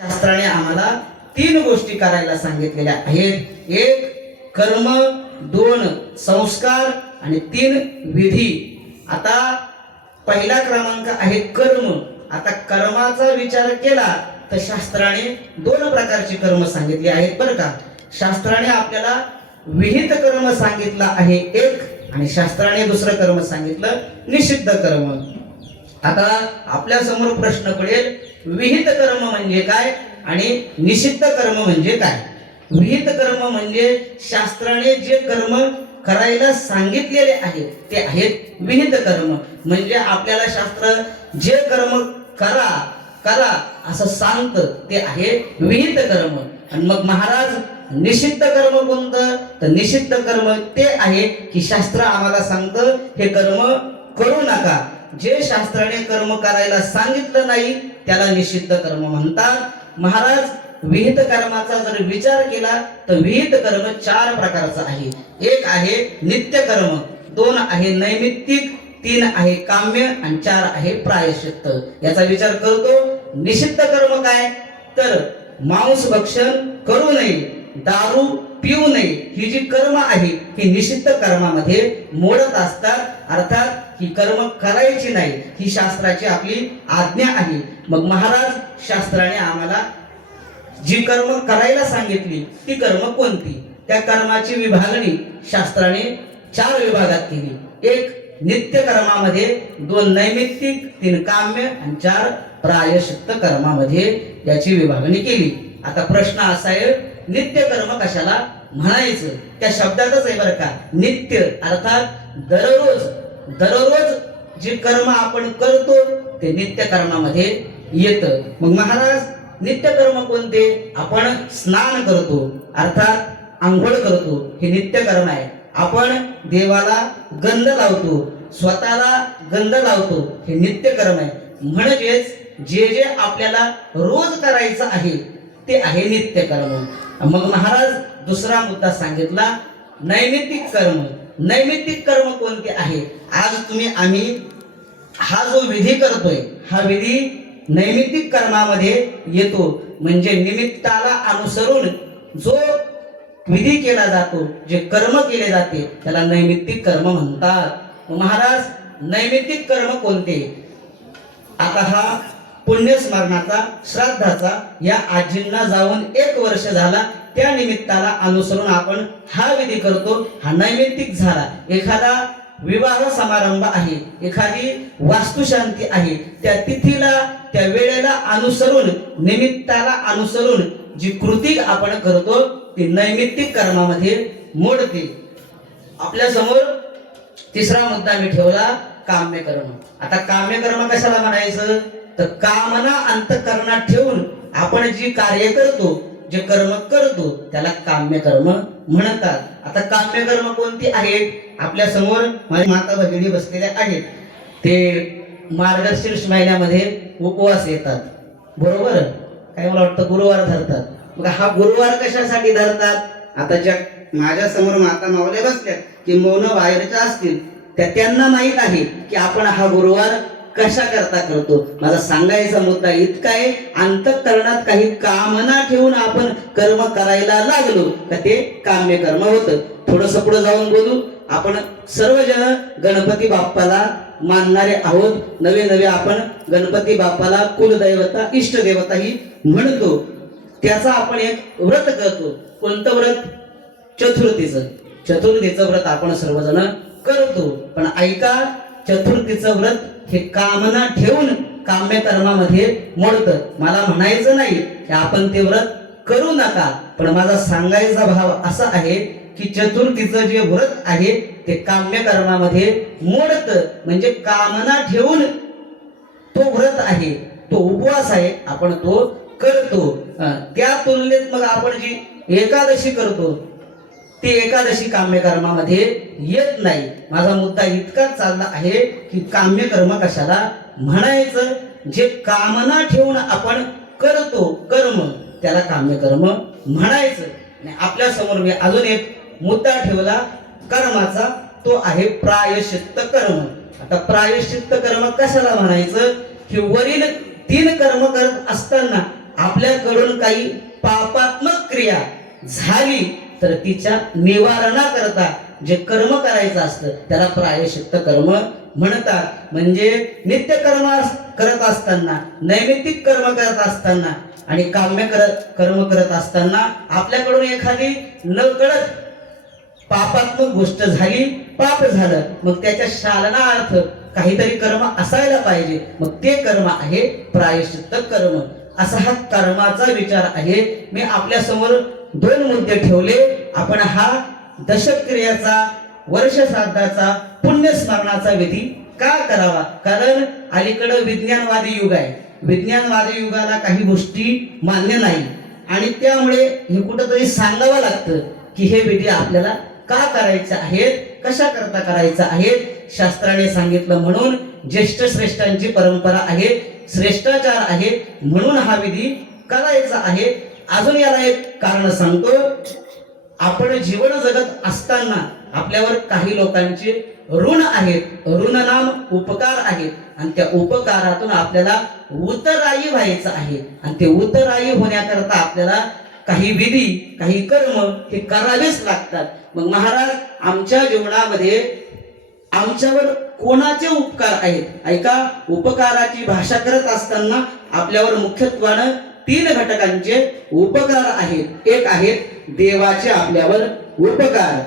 शास्त्राने आम्हाला तीन गोष्टी करायला सांगितलेल्या आहेत. एक कर्म, दोन संस्कार आणि तीन विधी. आता पहिला क्रमांक आहे कर्म. आता कर्माचा विचार केला तर शास्त्राने दोन प्रकारची कर्म सांगितली आहेत बरं का. शास्त्राने आपल्याला विहित कर्म सांगितलं आहे एक, आणि शास्त्राने दुसरं कर्म सांगितलं निषिद्ध कर्म. आता आपल्या समोर प्रश्न पडेल, विहित कर्म म्हणजे काय आणि निषिद्ध कर्म म्हणजे काय. विहित कर्म म्हणजे शास्त्राने जे कर्म करायला सांगितलेले आहेत ते आहेत विहित कर्म. म्हणजे आपल्याला शास्त्र जे कर्म करा करा असं सांगतं ते आहे विहित कर्म. आणि मग महाराज निषिद्ध कर्म कोणतं, तर निषिद्ध कर्म ते आहे की शास्त्र आम्हाला सांगतं हे कर्म करू नका. जे शास्त्राने कर्म करायला सांगितलं नाही त्याला निषिद्ध कर्म म्हणतात. महाराज विहित कर्माचा जर विचार केला तर विहित कर्म चार प्रकारचा आहे. एक आहे नित्य कर्म, दोन आहे नैमित्तिक, तीन आहे काम्य आणि चार आहे प्रायश्चित्त. याचा विचार करतो. निषिद्ध कर्म काय, तर मांस भक्षण करू नये, दारू पिऊ नये, ही जी कर्म आहे ही निषिद्ध कर्मामध्ये मोडत असतात. अर्थात ही कर्म करायची नाही, ही शास्त्राची आपली आज्ञा आहे. मग महाराज शास्त्राने आम्हाला जी कर्म करायला सांगितली ती कर्म कोणती, त्या कर्माची विभागणी शास्त्राने चार विभागात केली. एक नित्य कर्मामध्ये, दोन नैमित्तिक, तीन काम्य आणि चार प्रायश्चित्त कर्मामध्ये याची विभागणी केली. आता प्रश्न असा आहे, नित्य कर्म कशाला म्हणायचं. त्या शब्दातच आहे बरं का, नित्य अर्थात दररोज. दररोज जे कर्म आपण करतो ते नित्य कर्मामध्ये येतं. मग महाराज नित्य कर्म कोणते, आपण स्नान करतो अर्थात आंघोळ करतो, हे नित्य कर्म आहे. आपण देवाला गंध लावतो, स्वतःला गंध लावतो, हे नित्य कर्म आहे. म्हणजेच जे जे आपल्याला रोज करायचं आहे ते आहे नित्य कर्म. मग महाराज दुसरा मुद्दा सांगितला नैमित्तिक कर्म. नैमित्तिक कर्म कोणते आहे. आज आम्ही हा जो विधी करतोय हा विधी नैमित्तिक कर्मामध्ये येतो. म्हणजे निमित्ताला अनुसरून जो विधी केला जातो, जे कर्म केले जाते त्याला नैमित्तिक कर्म म्हणतात. महाराज नैमित्तिक कर्म कोणते. आता हा पुण्यस्मरणाचा श्राद्धाचा या आजींना जाऊन 1 वर्ष झाला, त्या निमित्ताला अनुसरून आपण हा विधी करतो, हा नैमित्तिक झाला. एखादा विवाह समारंभ आहे, एखादी वास्तुशांती आहे, त्या तिथीला त्या वेळेला अनुसरून निमित्ताला अनुसरून जी कृती आपण करतो ती नैमित्तिक कर्मामध्ये मोडते. आपल्या समोर तिसरा मुद्दा मी ठेवला काम्य कर्म. आता काम्य कर्म कशाला म्हणायचं, तर कामना अंतःकरणात ठेवून आपण जी कार्य करतो, जे कर्म करतो त्याला काम्य कर्म म्हणतात. आता काम्य कर्म कोणती आहेत. आपल्या समोर माझी माता भगिनी बसलेल्या आहेत. ते मार्गशीर्ष महिन्यामध्ये उपवास येतात बरोबर. काय मला वाटतं गुरुवार धरतात. मग हा गुरुवार कशासाठी धरतात. आता ज्या माझ्या समोर माता मावल्या बसल्या की मौन बाहेरच्या असतील त्यांना माहित आहे की आपण हा गुरुवार कशा करता करतो. माझा सांगायचा मुद्दा इतका आहे, अंतःकरणात काही कामना ठेवून आपण कर्म करायला लागलो का ते काम्य कर्म होतं. थोडस पुढे जाऊन बोलू. आपण सर्वजण गणपती बाप्पाला मानणारे आहोत. नवे नवे आपण गणपती बाप्पाला कुलदैवता इष्टदेवता ही म्हणतो. त्याचा आपण एक व्रत करतो. कोणतं व्रत, चतुर्थीचं. चतुर्थीचं व्रत आपण सर्वजण करतो. पण ऐका, चतुर्थीचं व्रत हे कामना ठेवून काम्य कर्मामध्ये मोडतं. मला म्हणायचं नाही की आपण ते व्रत करू नका, पण माझा सांगायचा भाव असा आहे की चतुर्थीचं जे व्रत आहे ते काम्य कर्मामध्ये मोडतं. म्हणजे कामना ठेवून तो व्रत आहे, तो उपवास आहे, आपण तो करतो. त्या तुलनेत मग आपण जी एकादशी करतो ती एकादशी काम्य कर्मामध्ये येत नाही. माझा मुद्दा इतकाच चालला आहे की काम्य कर्म कशाला म्हणायचं. जे कामना ठेवून आपण करतो कर्म त्याला काम्य कर्म म्हणायचं. आणि आपल्या समोर मी अजून एक मुद्दा ठेवला कर्माचा, तो आहे प्रायश्चित्त कर्म. आता प्रायश्चित्त कर्म कशाला म्हणायचं की वरील 3 कर्म करत असताना आपल्याकडून काही पापात्मक क्रिया झाली तर तिच्या निवारणाकरता जे कर्म करायचं असतं त्याला प्रायश्चित्त कर्म म्हणतात. म्हणजे नित्य कर्म करत असताना, नैमित्तिक कर्म करत असताना आणि काम्य कर्म करत असताना आपल्याकडून एखादी नकळत पापात्मक गोष्ट झाली, पाप झालं, मग त्याच्या शालनार्थ काहीतरी कर्म असायला पाहिजे, मग ते कर्म आहे प्रायश्चित्त कर्म. असा हा कर्माचा विचार आहे. मी आपल्या समोर 2 मुद्दे ठेवले. आपण हा दशक्रियाचा, वर्षश्राद्धाचा, पुण्यस्मरणाचा विधी का करावा? कारण अलीकडं विज्ञानवादी युग आहे. विज्ञानवादी युगाला काही गोष्टी मान्य नाही आणि त्यामुळे हे कुठंतरी सांगावं लागतं की हे विधी आपल्याला का करायचे आहेत, कशा करता करायचं आहे. शास्त्राने सांगितलं म्हणून, ज्येष्ठ श्रेष्ठांची परंपरा आहे, श्रेष्ठाचार आहे म्हणून हा विधी करायचा आहे. अजून याला एक कारण सांगतो. आपण जीवन जगत असताना आपल्यावर काही लोकांचे ऋण आहेत. ऋण नाम उपकार आहेत आणि त्या उपकारातून आपल्याला उत्तरायी व्हायचं आहे आणि ते उत्तरायी होण्याकरता आपल्याला काही विधी, काही कर्म हे करावेच लागतात. मग महाराज, आमच्या जीवनामध्ये आमच्यावर कोणाचे उपकार आहेत? ऐका, उपकाराची भाषा करत असताना आपल्यावर मुख्यत्वानं 3 घटकांचे उपकार आहेत. एक आहे देवाचे आपल्यावर उपकार,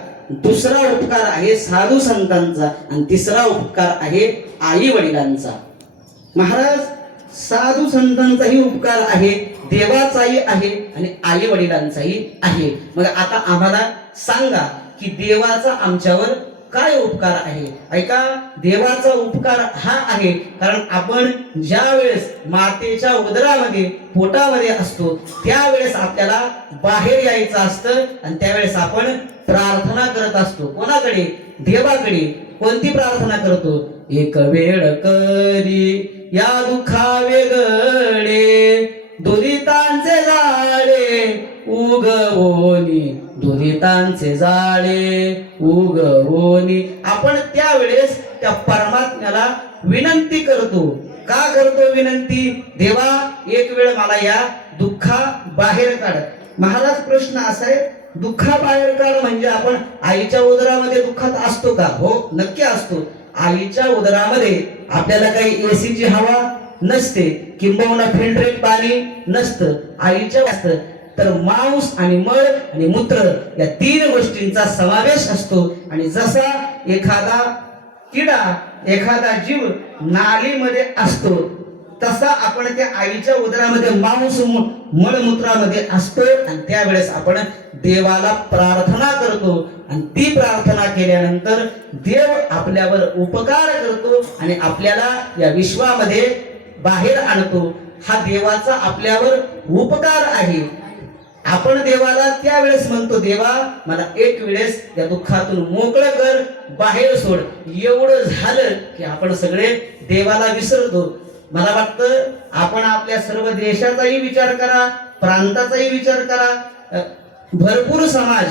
दुसरा उपकार आहे साधू संतांचा आणि तिसरा उपकार आहे आई वडिलांचा. महाराज, साधू संतांचाही उपकार आहे, देवाचाही आहे आणि आई वडिलांचाही आहे. मग आता आम्हाला सांगा की देवाचा आमच्यावर काय उपकार आहे? ऐका, देवाचा उपकार हा आहे कारण आपण ज्या वेळेस मातेच्या उदरामध्ये, पोटामध्ये असतो त्यावेळेस आपल्याला बाहेर यायचं असतं आणि त्यावेळेस आपण प्रार्थना करत असतो. कोणाकडे? देवाकडे. कोणती प्रार्थना करतो? एक वेळ करी या दुःखा वेगळे, दुरितांचे जाळे उगवोनी, दुरितांचे जाळे उगवोनी. आपण त्यावेळेस त्या परमात्म्याला विनंती करतो. का करतो विनंती? देवा, एक वेळ मला या दुःखा बाहेर काढ. महाराज, प्रश्न असा आहे, दुःखा बाहेर काढ म्हणजे आपण आईच्या उदरामध्ये दुःखात असतो का? हो, नक्की असतो. आईच्या उदरामध्ये आपल्याला काही एसीची हवा नसते, किंबहुना फिल्टरेट पाणी नसतं. आईच्या असतं तर मांस आणि मळ आणि मूत्र या 3 गोष्टींचा समावेश असतो. आणि जसा एखादा किडा, एखादा जीव नालीमध्ये असतो तसा आपण त्या आईच्या उदरामध्ये मांस मळमूत्रामध्ये असतो आणि त्यावेळेस आपण देवाला प्रार्थना करतो आणि ती प्रार्थना केल्यानंतर देव आपल्यावर उपकार करतो आणि आपल्याला या विश्वामध्ये बाहेर आणतो. हा देवाचा आपल्यावर उपकार आहे. आपण देवाला त्यावेळेस म्हणतो, देवा, मला एक वेळेस या दुःखातून मोकळं कर, बाहेर सोड. एवढं झालं की आपण सगळे देवाला विसरतो. मला वाटतं आपण आपल्या सर्व देशाचाही विचार करा, प्रांताचाही विचार करा. भरपूर समाज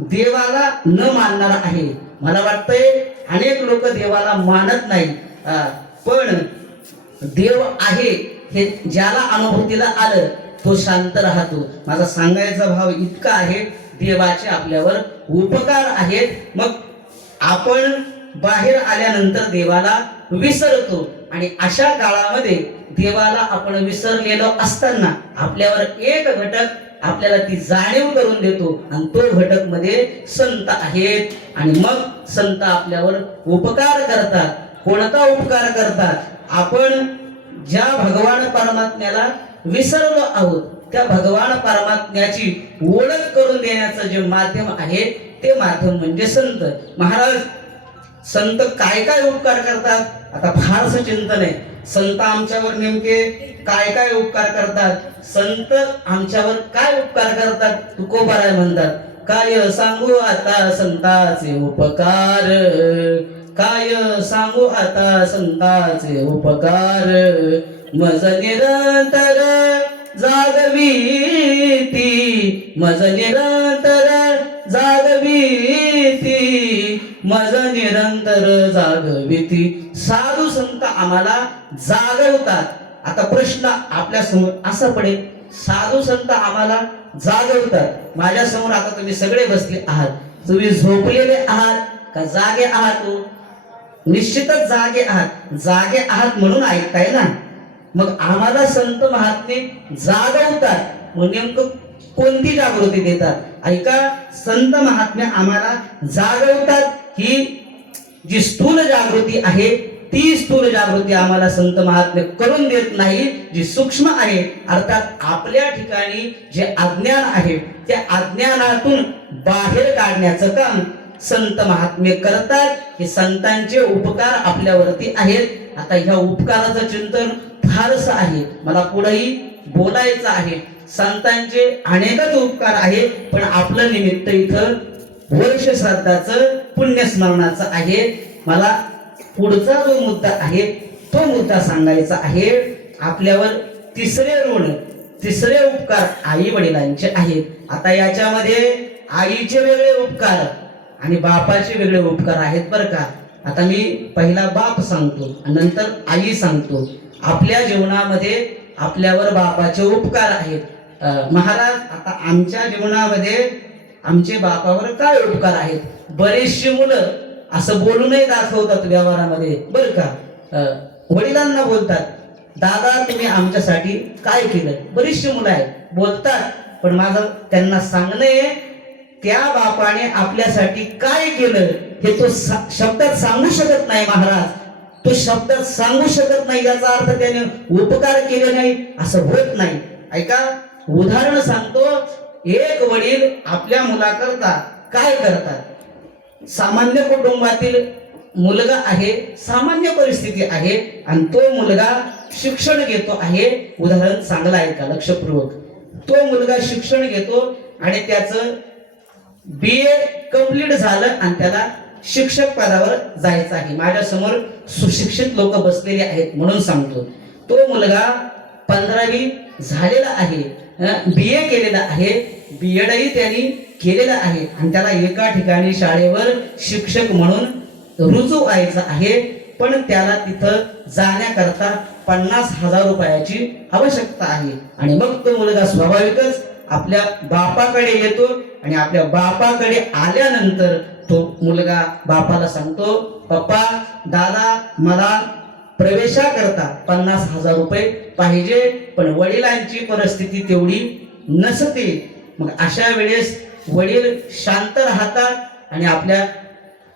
देवाला न मानणारा आहे. मला वाटतंय अनेक लोक देवाला मानत नाही, पण देव आहे हे ज्याला अनुभूतीला आलं तो शांत राहतो. माझा सांगायचा भाव इतका आहे, देवाचे आपल्यावर उपकार आहेत. मग आपण बाहेर आल्यानंतर देवाला विसरतो आणि अशा काळामध्ये देवाला आपण विसरलेलो असताना आपल्यावर एक घटक आपल्याला ती जाणीव करून देतो आणि तो घटक मध्ये संत आहेत. आणि मग संत आपल्यावर उपकार करतात. कोणता उपकार करतात? आपण ज्या भगवान परमात्म्याला विसरलो आहोत त्या भगवान परमात्म्याची ओळख करून देण्याचं जे माध्यम आहे ते माध्यम म्हणजे संत. महाराज, संत काय काय उपकार करतात? आता फारसं चिंतन आहे. संत आमच्यावर नेमके काय काय उपकार करतात? संत आमच्यावर काय उपकार करतात? तुकोबाराय म्हणतात, काय सांगू आता संताचे उपकार, काय सांगू आता संताचे उपकार, मज निरंतर जागवीती, मज निरंतर जागवीती, मज निरंतर जागविती. साधू संत आम्हाला जागवतात. आता प्रश्न आपल्या समोर असा पडेल, साधू संत आम्हाला जागवतात. माझ्या समोर आता तुम्ही सगळे बसले आहात, तुम्ही झोपलेले आहात का जागे आहात? हो, निश्चितच जागे आहात. जागे आहात म्हणून ऐकताय ना. मग आम्हाला संत महात्मे जागवतात, मग नेमकं कोणती जागृती देतात? ऐका, संत महात्मे आम्हाला जागवतात. ही जी स्थूल जागृती आहे ती स्थूल जागृती आम्हाला संत महात्मे करून देत नाही. जी सूक्ष्म आहे, अर्थात आपल्या ठिकाणी जे अज्ञान आहे त्या अज्ञानातून बाहेर काढण्याचं काम संत महात्मे करतात. हे संतांचे उपकार आपल्यावरती आहेत. आता ह्या उपकाराचं चिंतन फारसं आहे, मला पुढेही बोलायचं आहे. संतांचे अनेकच उपकार आहे, पण आपलं निमित्त इथं वर्ष श्राद्धाचं पुण्यस्मरणाचं आहे. मला पुढचा जो मुद्दा आहे तो मुद्दा सांगायचा आहे. आपल्यावर तिसरे ऋण, तिसरे उपकार आई वडिलांचे आहेत. आता याच्यामध्ये आईचे वेगळे उपकार आणि बापाचे वेगळे उपकार आहेत बरं का. आता मी पहिला बाप सांगतो आणि नंतर आई सांगतो. आपल्या जीवनामध्ये आपल्यावर बापाचे उपकार आहेत. महाराज, आता आमच्या जीवनामध्ये आमचे बापावर काय उपकार आहेत? बरेचशी मुलं असं बोलूनही दाखवतात व्यवहारामध्ये बरं का. वडिलांना बोलतात, दादा तुम्ही आमच्यासाठी काय केलं? बरीचशी मुलं आहेत बोलतात, पण माझं त्यांना सांगणे, त्या बापाने आपल्यासाठी काय केलं हे तो शब्दात सांगू शकत नाही महाराज. तो शब्दात सांगू शकत नाही, याचा अर्थ त्याने उपकार केले नाही असं होत नाही. ऐका, उदाहरण सांगतो. एक वडील आपल्या मुलाकरता काय करतात? सामान्य कुटुंबातील मुलगा आहे, सामान्य परिस्थिती आहे आणि तो मुलगा शिक्षण घेतो आहे. उदाहरण चांगलं आहे का, लक्षपूर्वक. तो मुलगा शिक्षण घेतो आणि त्याचं BA कंप्लीट झालं आणि त्याला शिक्षक पदावर जायचं आहे. माझ्या समोर सुशिक्षित लोक बसलेले आहेत म्हणून सांगतो. तो मुलगा 15वी झालेला आहे, BA केलेला आहे, BEdही त्यांनी केलेलं आहे आणि त्याला एका ठिकाणी शाळेवर शिक्षक म्हणून रुजू व्हायचं आहे. पण त्याला तिथं जाण्याकरता 50,000 रुपयाची आवश्यकता आहे. आणि मग तो मुलगा स्वाभाविकच आपल्या बापाकडे येतो आणि आपल्या बापाकडे आल्यानंतर तो मुलगा बापाला सांगतो, पप्पा, दादा, मला प्रवेशाकरता 50,000 रुपये पाहिजे. पण वडिलांची परिस्थिती तेवढी नसते. मग अशा वेळेस वडील शांत राहतात आणि आपल्या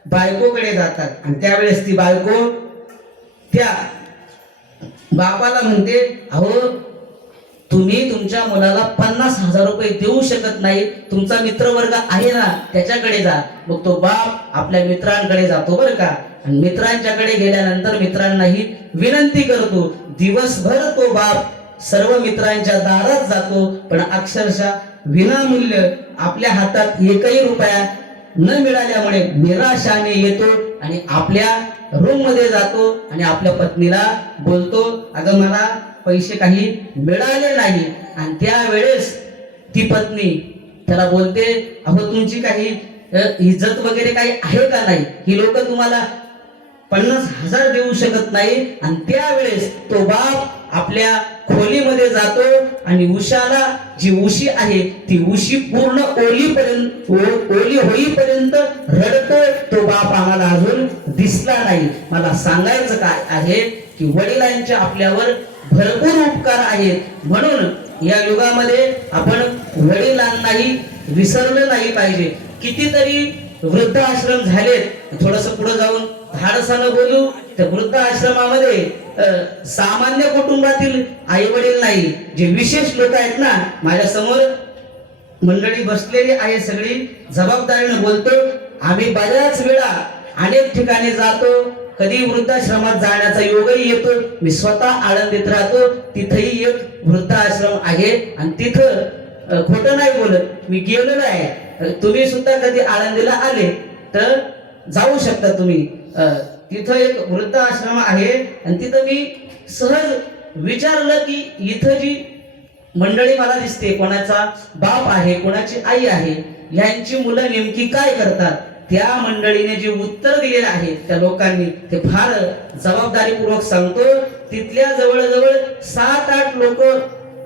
बायकोकडे जातात आणि त्यावेळेस ती बायको त्या बापाला म्हणते, अहो तुम्ही तुमच्या मुलाला 50,000 रुपये देऊ शकत नाही, तुमचा मित्रवर्ग आहे ना त्याच्याकडे जा. मग तो बाप आपल्या मित्रांकडे जातो बरं का. आणि मित्रांच्याकडे गेल्यानंतर मित्रांनाही विनंती करतो. दिवसभर तो बाप सर्व मित्रांच्या दारात जातो, पण अक्षरशः विनामूल्य आपल्या हातात एकही रुपया न मिळाल्यामुळे निराशाने येतो आणि आपल्या रूम मध्ये जातो आणि आपल्या पत्नीला बोलतो, अगं मला पैसे काही मिळाले नाही. आणि त्यावेळेस ती पत्नी त्याला बोलते, अहो तुमची काही इज्जत वगैरे काही आहे का नाही? ही लोक तुम्हाला 50,000 देऊ शकत नाही. आणि त्यावेळेस तो बाप आपल्या खोलीमध्ये जातो आणि उशाला, जी उशी आहे ती उशी पूर्ण ओली होईपर्यंत रडतो. तो बाप आम्हाला अजून दिसला नाही. मला सांगायचं काय आहे की वडिलांचे आपल्यावर भरपूर उपकार आहेत. म्हणून या युगामध्ये आपण वडिलांनाही विसरलं नाही पाहिजे. कितीतरी वृद्धाश्रम झालेत. थोडस पुढे जाऊन धाडसानं बोलू. त्या वृद्धाश्रमामध्ये सामान्य कुटुंबातील आई वडील नाही, जे विशेष लोक आहेत ना. माझ्या समोर मंडळी बसलेली आहे, सगळी जबाबदारीने बोलतो. आम्ही बऱ्याच वेळा अनेक ठिकाणी जातो, कधी वृद्धाश्रमात जाण्याचा योगही येतो. मी स्वतः आळंदीत राहतो, तिथेही एक वृद्धाश्रम आहे आणि तिथं खोटं नाही बोलत, मी गेलेलो आहे. तुम्ही सुद्धा कधी आळंदीला आले तर जाऊ शकता तुम्ही. तिथं एक वृद्ध आश्रम आहे आणि तिथं मी सहज विचारलं की इथं जी मंडळी मला दिसते, कोणाचा बाप आहे, कोणाची आई आहे, यांची मुलं नेमकी काय करतात? त्या मंडळीने जे उत्तर दिलेलं आहे त्या लोकांनी ते फार जबाबदारीपूर्वक सांगतो. तिथल्या जवळजवळ 7-8 लोक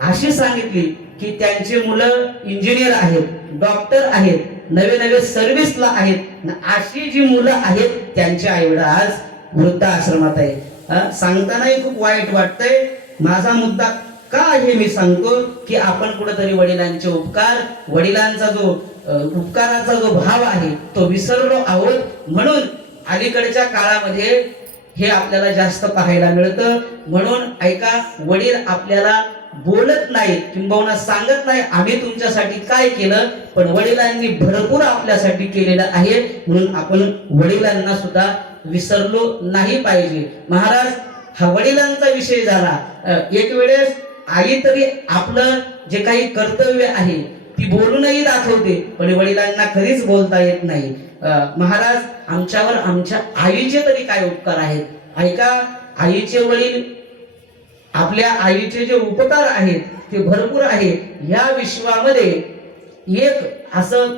अशी सांगितली की त्यांची मुलं इंजिनियर आहेत, डॉक्टर आहेत, नवे नवे सर्व्हिसला आहेत, अशी जी मुलं आहेत त्यांचे आईवडील आज वृद्धाश्रमात आहे. सांगतानाही खूप वाईट वाटतंय. माझा मुद्दा का हे मी सांगतो की आपण कुठेतरी वडिलांचे उपकार, वडिलांचा जो उपकाराचा जो भाव आहे तो विसरलो आहोत. म्हणून अलीकडच्या काळामध्ये हे आपल्याला जास्त पाहायला मिळतं. म्हणून ऐका, वडील आपल्याला बोलत नाही, किंबहुना सांगत नाही आम्ही तुमच्यासाठी काय केलं, पण वडिलांनी भरपूर आपल्यासाठी केलेलं आहे. म्हणून आपण वडिलांना सुद्धा विसरलो नाही पाहिजे. महाराज, हा वडिलांचा विषय झाला. एक वेळेस आई तरी आपलं जे काही कर्तव्य आहे ती बोलूनही दाखवते, पण वडिलांना कधीच बोलता येत नाही. महाराज, आमच्यावर आमच्या आईचे तरी काय उपकार आहेत. ऐका, आईचे वडील, आपल्या आईचे जे उपकार आहेत ते भरपूर आहे. या विश्वामध्ये एक असं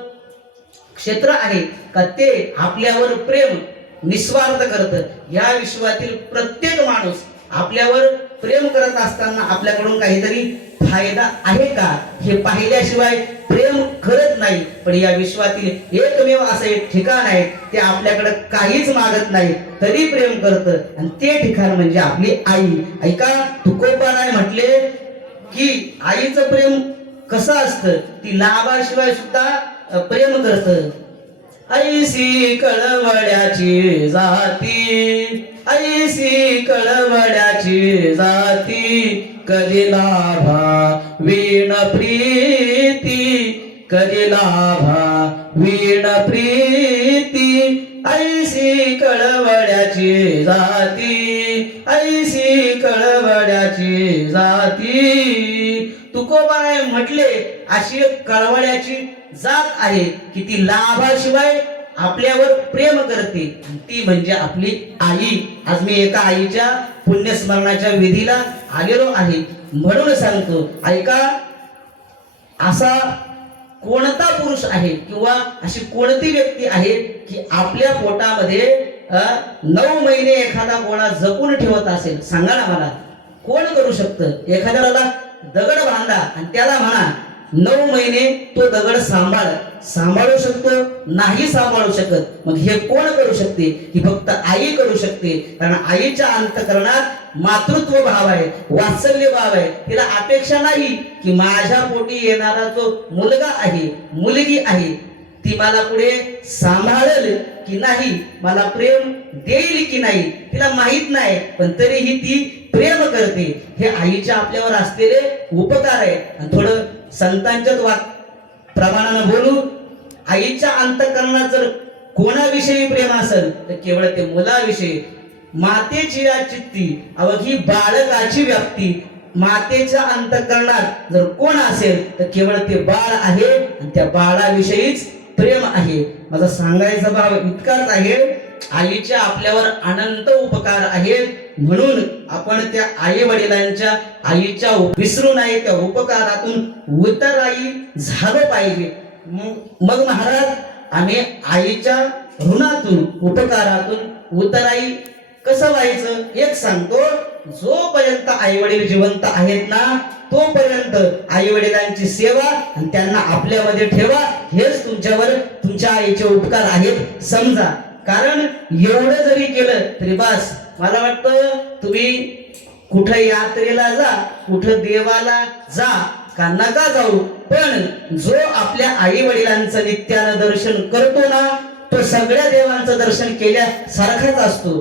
क्षेत्र आहे का ते आपल्यावर प्रेम निस्वार्थ करतं. या विश्वातील प्रत्येक माणूस आपल्यावर प्रेम करत असताना आपल्याकडून काहीतरी फायदा आहे का हे पाहिल्याशिवाय प्रेम करत नाही. पण या विश्वातील एकमेव असं एक ठिकाण आहे ते आपल्याकडे काहीच मागत नाही तरी प्रेम करतं, आणि ते ठिकाण म्हणजे आपली आई. ऐका, तुकोबाराय म्हटले की आईचं प्रेम कसं असतं, ती लाभाशिवाय सुद्धा प्रेम करतं. ऐसी कळवळ्याची जाती, ऐसी कळवळ्याची जाती, कधी लाभा वीण प्रीती, कधी लाभा वीण प्रीती. ऐसी कळवळ्याची जाती, ऐसी कळवळ्याची जाती. तुकोबाराय म्हटले अशी एक कळवळ्याची जात आहे की ती लाभाशिवाय आपल्यावर प्रेम करते, ती म्हणजे आपली आई. आज मी एका आईच्या पुण्यस्मरणाच्या विधीला आलेलो आहे म्हणून सांगतो. ऐका, असा कोणता पुरुष आहे किंवा अशी कोणती व्यक्ती आहे की आपल्या पोटामध्ये 9 महिने एखादा गोळा जपून ठेवत असेल? सांगा ना मला, कोण करू शकतं? एखाद्याला दगड बांधा आणि त्याला म्हणा 9 महिने तो दगड सांभाळू शकतो? नाही सांभाळू शकत. मग हे कोण करू शकते? ही फक्त आई करू शकते. कारण आईच्या अंतःकरणात मातृत्व भाव आहे, वात्सल्य भाव आहे. तिला अपेक्षा नाही की माझ्या पोटी येणारा जो मुलगा आहे, मुलगी आहे, ती मला पुढे सांभाळेल की नाही, मला प्रेम देईल की नाही, तिला माहित नाही, पण तरीही ती प्रेम करते. हे आईच्या आपल्यावर असलेले उपकार आहे. आणि थोडं संतांच्याच प्रमाणानं बोलू, आईच्या अंतःकरणात जर कोणाविषयी प्रेम असेल तर केवळ ते मुलाविषयी. मातेची या चित्ती अवघी बाळकाची व्याप्ती. मातेच्या अंतःकरणात जर कोण असेल तर केवळ ते बाळ आहे आणि त्या बाळाविषयीच प्रेम आहे. माझा सांगायचा भाव इतकाच आहे, आईच्या आपल्यावर अनंत उपकार आहेत. म्हणून आपण त्या आई वडिलांच्या आईच्या विसरू नये, त्या उपकारातून उतराई झालं पाहिजे. मग महाराज, आम्ही आईच्या ऋणातून, उपकारातून उतराई कसं व्हायचं? एक सांगतो, जोपर्यंत आई वडील जिवंत आहेत ना तोपर्यंत आई वडिलांची सेवा आणि त्यांना आपल्यामध्ये ठेवा. हेच तुमच्यावर तुमच्या आईचे उपकार आहेत समजा. कारण एवढं जरी केलं तरी बस. मला वाटतं तुम्ही कुठं यात्रेला जा, कुठं देवाला जा का नका जाऊ, पण जो आपल्या आई वडिलांचं नित्यानं दर्शन करतो ना तो सगळ्या देवांचं दर्शन केल्यासारखाच असतो.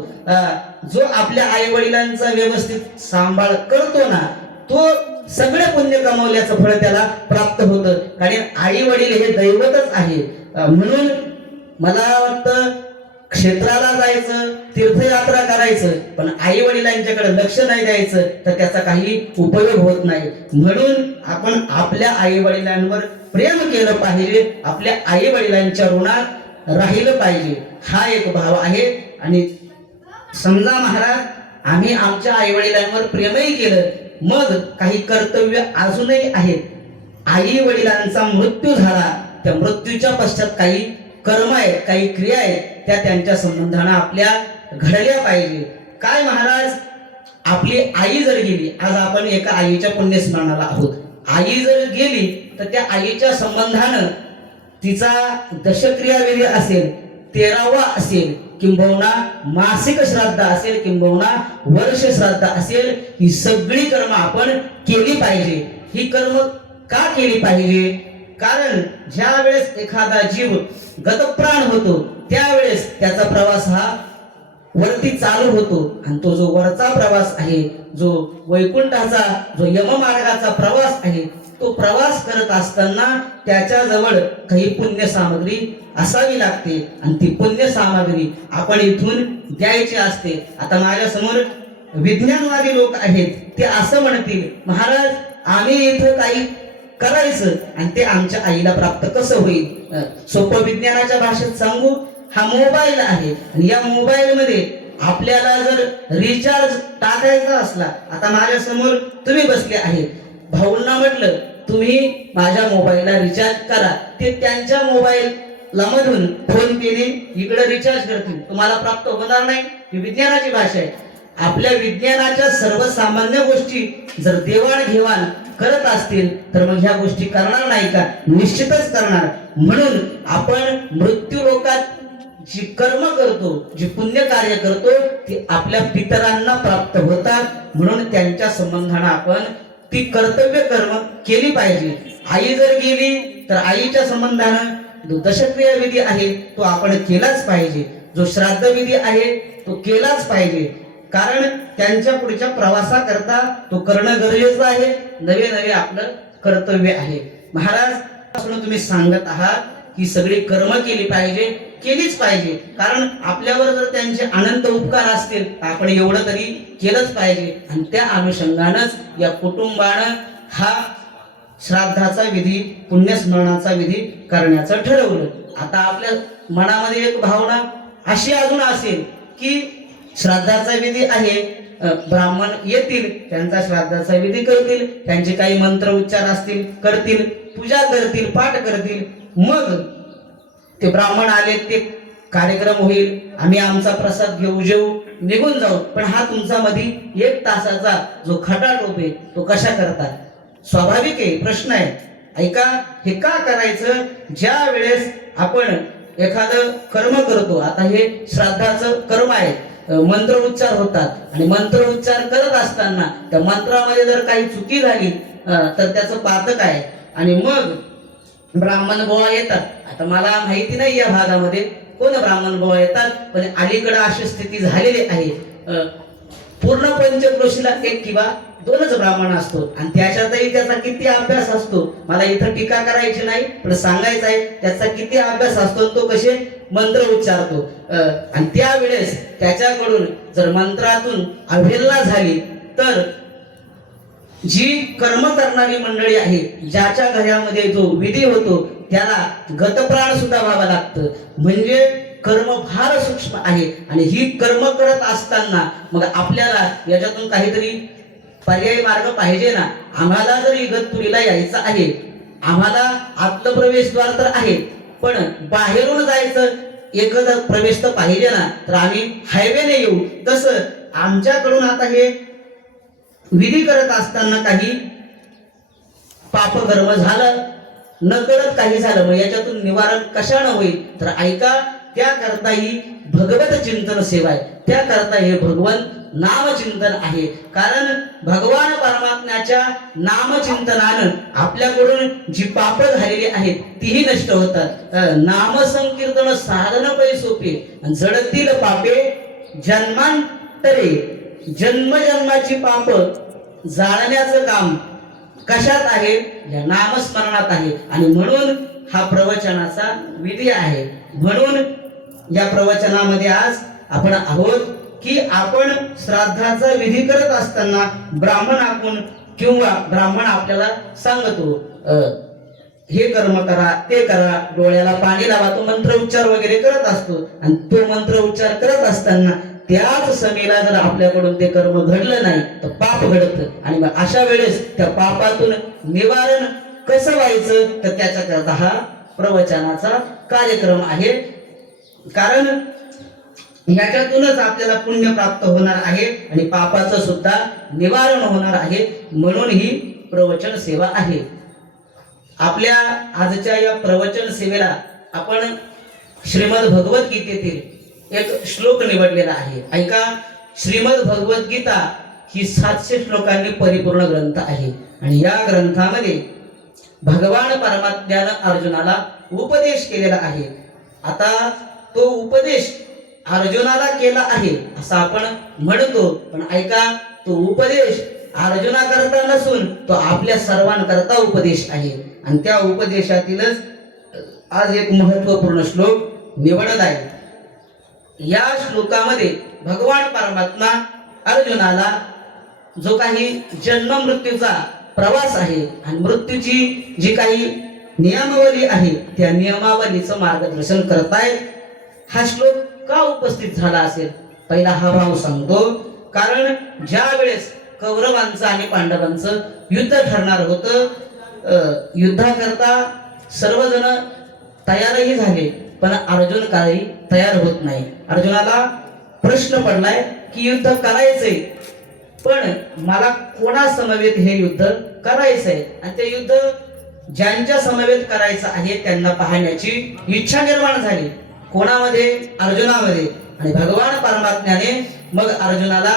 जो आपल्या आई वडिलांचा व्यवस्थित सांभाळ करतो ना तो सगळे पुण्य कमावल्याचं फळ त्याला प्राप्त होतं. कारण आई वडील हे दैवतच आहे. म्हणून मला वाटतं क्षेत्राला जायचं, तीर्थयात्रा करायचं, पण आई वडिलांच्याकडे लक्ष नाही द्यायचं तर त्याचा काही उपयोग होत नाही. म्हणून आपण आपल्या आई वडिलांवर प्रेम केलं पाहिजे, आपल्या आई वडिलांच्या ऋणात राहिलं पाहिजे. हा एक भाव आहे. आणि समजा महाराज, आम्ही आमच्या आई वडिलांवर प्रेमही केलं, मग काही कर्तव्य अजूनही आहेत. आई वडिलांचा मृत्यू झाला, त्या मृत्यूच्या पश्चात काही कर्म आहेत, काही क्रिया आहेत, त्या त्यांच्या संबंधानं आपल्या घडल्या पाहिजे. काय महाराज, आपली आई जर गेली, आज आपण एका आईच्या पुण्यस्मरणाला आहोत, आई जर गेली तर त्या आईच्या संबंधानं तिचा दशक्रिया विधी असेल, 13वा असेल, किंबहुना मासिक श्राद्ध असेल, किंबहुना वर्ष श्राद्ध असेल, ही सगळी कर्म आपण केली पाहिजे. ही कर्म का केली पाहिजे? कारण ज्या वेळेस एखादा जीव गतप्राण होतो त्यावेळेस त्याचा प्रवास हा वरती चालू होतो, आणि तो जो वरचा प्रवास आहे, जो वैकुंठाचा, जो यममार्गाचा प्रवास आहे, तो प्रवास करत असताना त्याच्याजवळ काही पुण्य सामग्री असावी लागते, आणि ती पुण्य सामग्री आपण इथून द्यायची असते. आता माझ्या समोर विज्ञानवादी लोक आहेत, ते असं म्हणतील, महाराज आम्ही इथं काही करायचं आणि ते आमच्या आईला प्राप्त कसं होईल? सोपं विज्ञानाच्या भाषेत सांगू, हा मोबाईल आहे, आणि या मोबाईल मध्ये आपल्याला जर रिचार्ज टाकायचा असला, आता माझ्या समोर तुम्ही बसले आहेत, भाऊंना म्हटलं तुम्ही माझ्या मोबाईलला रिचार्ज करा, ते त्यांच्या मोबाईलला मधून फोन केले इकडे रिचार्ज करतील, तुम्हाला प्राप्त होणार नाही. ही विज्ञानाची भाषा आहे. आपल्या विज्ञानाच्या सर्वसामान्य गोष्टी जर देवाणघेवाण करत असतील तर मग ह्या गोष्टी करणार नाही का? निश्चितच करणार. म्हणून आपण मृत्यू लोकात जी कर्म करतो, जी पुण्य कार्य करतो, ती आपल्या पितरांना प्राप्त होतात. म्हणून त्यांच्या संबंधाने आपण ती कर्तव्य कर्म केली पाहिजे. आई जर गेली तर आईच्या संबंधानं जो दशक्रिया विधी आहे तो आपण केलाच पाहिजे. जो श्राद्ध विधी आहे तो केलाच पाहिजे. कारण त्यांच्या पुढच्या प्रवासाकरता तो करणं गरजेचं आहे. नवे नवे आपलं कर्तव्य आहे. महाराज तुम्ही सांगत आहात की सगळी कर्म केली पाहिजे, केलीच पाहिजे. कारण आपल्यावर जर त्यांचे अनंत उपकार असतील तर आपण एवढं तरी केलंच पाहिजे. आणि त्या अनुषंगानंच या कुटुंबानं हा श्राद्धाचा विधी, पुण्यस्मरणाचा विधी करण्याचं ठरवलं. आता आपल्या मनामध्ये एक भावना अशी अजून असेल की श्राद्धाचा विधी आहे, ब्राह्मण येतील, त्यांचा श्राद्धाचा विधी करतील, त्यांचे काही मंत्र उच्चार असतील करतील, पूजा करतील, पाठ करतील, मग ते ब्राह्मण आले, ते कार्यक्रम होईल, आम्ही आमचा प्रसाद घेऊ, जेऊ, निघून जाऊ. पण हा तुमचा मध्ये 1 तासाचा जो खटाटोप आहे तो कशा करता? स्वाभाविक आहे, प्रश्न आहे. ऐका, हे का करायचं? ज्या वेळेस आपण एखादं कर्म करतो, आता हे श्राद्धाचं कर्म आहे, मंत्र उच्चार होतात, आणि मंत्र उच्चार करत असताना त्या मंत्रामध्ये जर काही चुकी झाली तर त्याचं पातक आहे. आणि मग ब्राह्मण बुवा येतात. आता मला माहिती नाही या भागामध्ये कोण ब्राह्मण बुवा येतात, पण अलीकडे अशी स्थिती झालेली आहे, पूर्ण पंचक्रोशीला 1 किंवा 2च ब्राह्मण असतो, आणि त्याच्यातही त्याचा किती अभ्यास असतो. मला इथं टीका करायची नाही, पण सांगायचं आहे त्याचा किती अभ्यास असतो, तो कसे मंत्र उच्चारतो. आणि त्यावेळेस त्याच्याकडून जर मंत्रातून अवहेलना झाली तर जी कर्म करणारी मंडळी आहे, ज्याच्या घरामध्ये जो विधी होतो, त्याला गतप्राण सुद्धा व्हावं लागतं. म्हणजे कर्म फार सूक्ष्म आहे. आणि ही कर्म करत असताना मग आपल्याला याच्यातून काहीतरी पर्यायी मार्ग पाहिजे ना. आम्हाला जर इगतपुरीला यायचं आहे, आम्हाला आतलं प्रवेशद्वार तर आहे, पण बाहेरून जायचं एखादा प्रवेश तर पाहिजे ना. तर आम्ही हायवेने येऊ. तसं आमच्याकडून आता हे विधी करत असताना काही पापकर्म झालं, नकळत काही झालं, मग याच्यातून निवारण कशानं होईल? तर ऐका, त्याकरता ही भगवत चिंतन सेवा आहे. त्याकरता हे भगवंत नामचिंतन आहे. कारण भगवान परमात्म्याच्या नामचिंतनानं आपल्याकडून जी पाप झालेली आहेत तीही नष्ट होतात. नाम संकीर्तन साधन पै सोपे, जडतील पापे जन्मांतरे, जन्मजन्माची पाप जाळण्याचं काम कशात आहे? या नामस्मरणात आहे. आणि म्हणून हा प्रवचनाचा विधी आहे. म्हणून या प्रवचनामध्ये आज आपण आहोत की आपण श्राद्धाचा विधी करत असताना ब्राह्मणाकडून किंवा ब्राह्मण आपल्याला सांगतो हे कर्म करा, ते करा, डोळ्याला पाणी लावा, तो मंत्र उच्चार वगैरे करत असतो. आणि तो मंत्र उच्चार करत असताना त्याच समेला जर आपल्याकडून ते कर्म घडलं नाही तर पाप घडतं. आणि मग अशा वेळेस त्या पापातून निवारण कसं व्हायचं तर त्याच्याकरता हा प्रवचनाचा कार्यक्रम आहे. कारण याच्यातूनच आपल्याला पुण्य प्राप्त होणार आहे आणि पापाचं सुद्धा निवारण होणार आहे. म्हणून ही प्रवचन सेवा आहे. आपल्या आजच्या या प्रवचन सेवेला आपण श्रीमद भगवद्गीतेतील एक श्लोक निवडलेला आहे. ऐका, श्रीमद भगवद्गीता ही 700 श्लोकांनी परिपूर्ण ग्रंथ आहे आणि या ग्रंथामध्ये भगवान परमात्म्यानं अर्जुनाला उपदेश केलेला आहे. आता तो उपदेश अर्जुनाला केला आहे असं आपण म्हणतो, पण ऐका, तो उपदेश अर्जुना करता नसून तो आपल्या सर्वांकरता उपदेश आहे. आणि त्या उपदेशातीलच आज एक महत्वपूर्ण श्लोक निवडत आहे. या श्लोकामध्ये भगवान परमात्मा अर्जुनाला जो काही जन्म मृत्यूचा प्रवास आहे आणि मृत्यूची जी काही नियमावली आहे त्या नियमावलीचं मार्गदर्शन करतायत. हा श्लोक का उपस्थित झाला असेल? पहिला हा भाव सांगतो. कारण ज्या वेळेस कौरवांचं आणि पांडवांचं युद्ध ठरणार होतं, युद्धाकरता सर्वजण तयारही झाले, पण अर्जुन काही तयार होत नाही. अर्जुनाला प्रश्न पडलाय की युद्ध करायचंय, पण मला कोणा समवेत हे युद्ध करायचंय आणि ते युद्ध ज्यांच्या समवेत करायचं आहे त्यांना पाहण्याची इच्छा निर्माण झाली. कोणामध्ये? अर्जुनामध्ये. आणि भगवान परमात्म्याने मग अर्जुनाला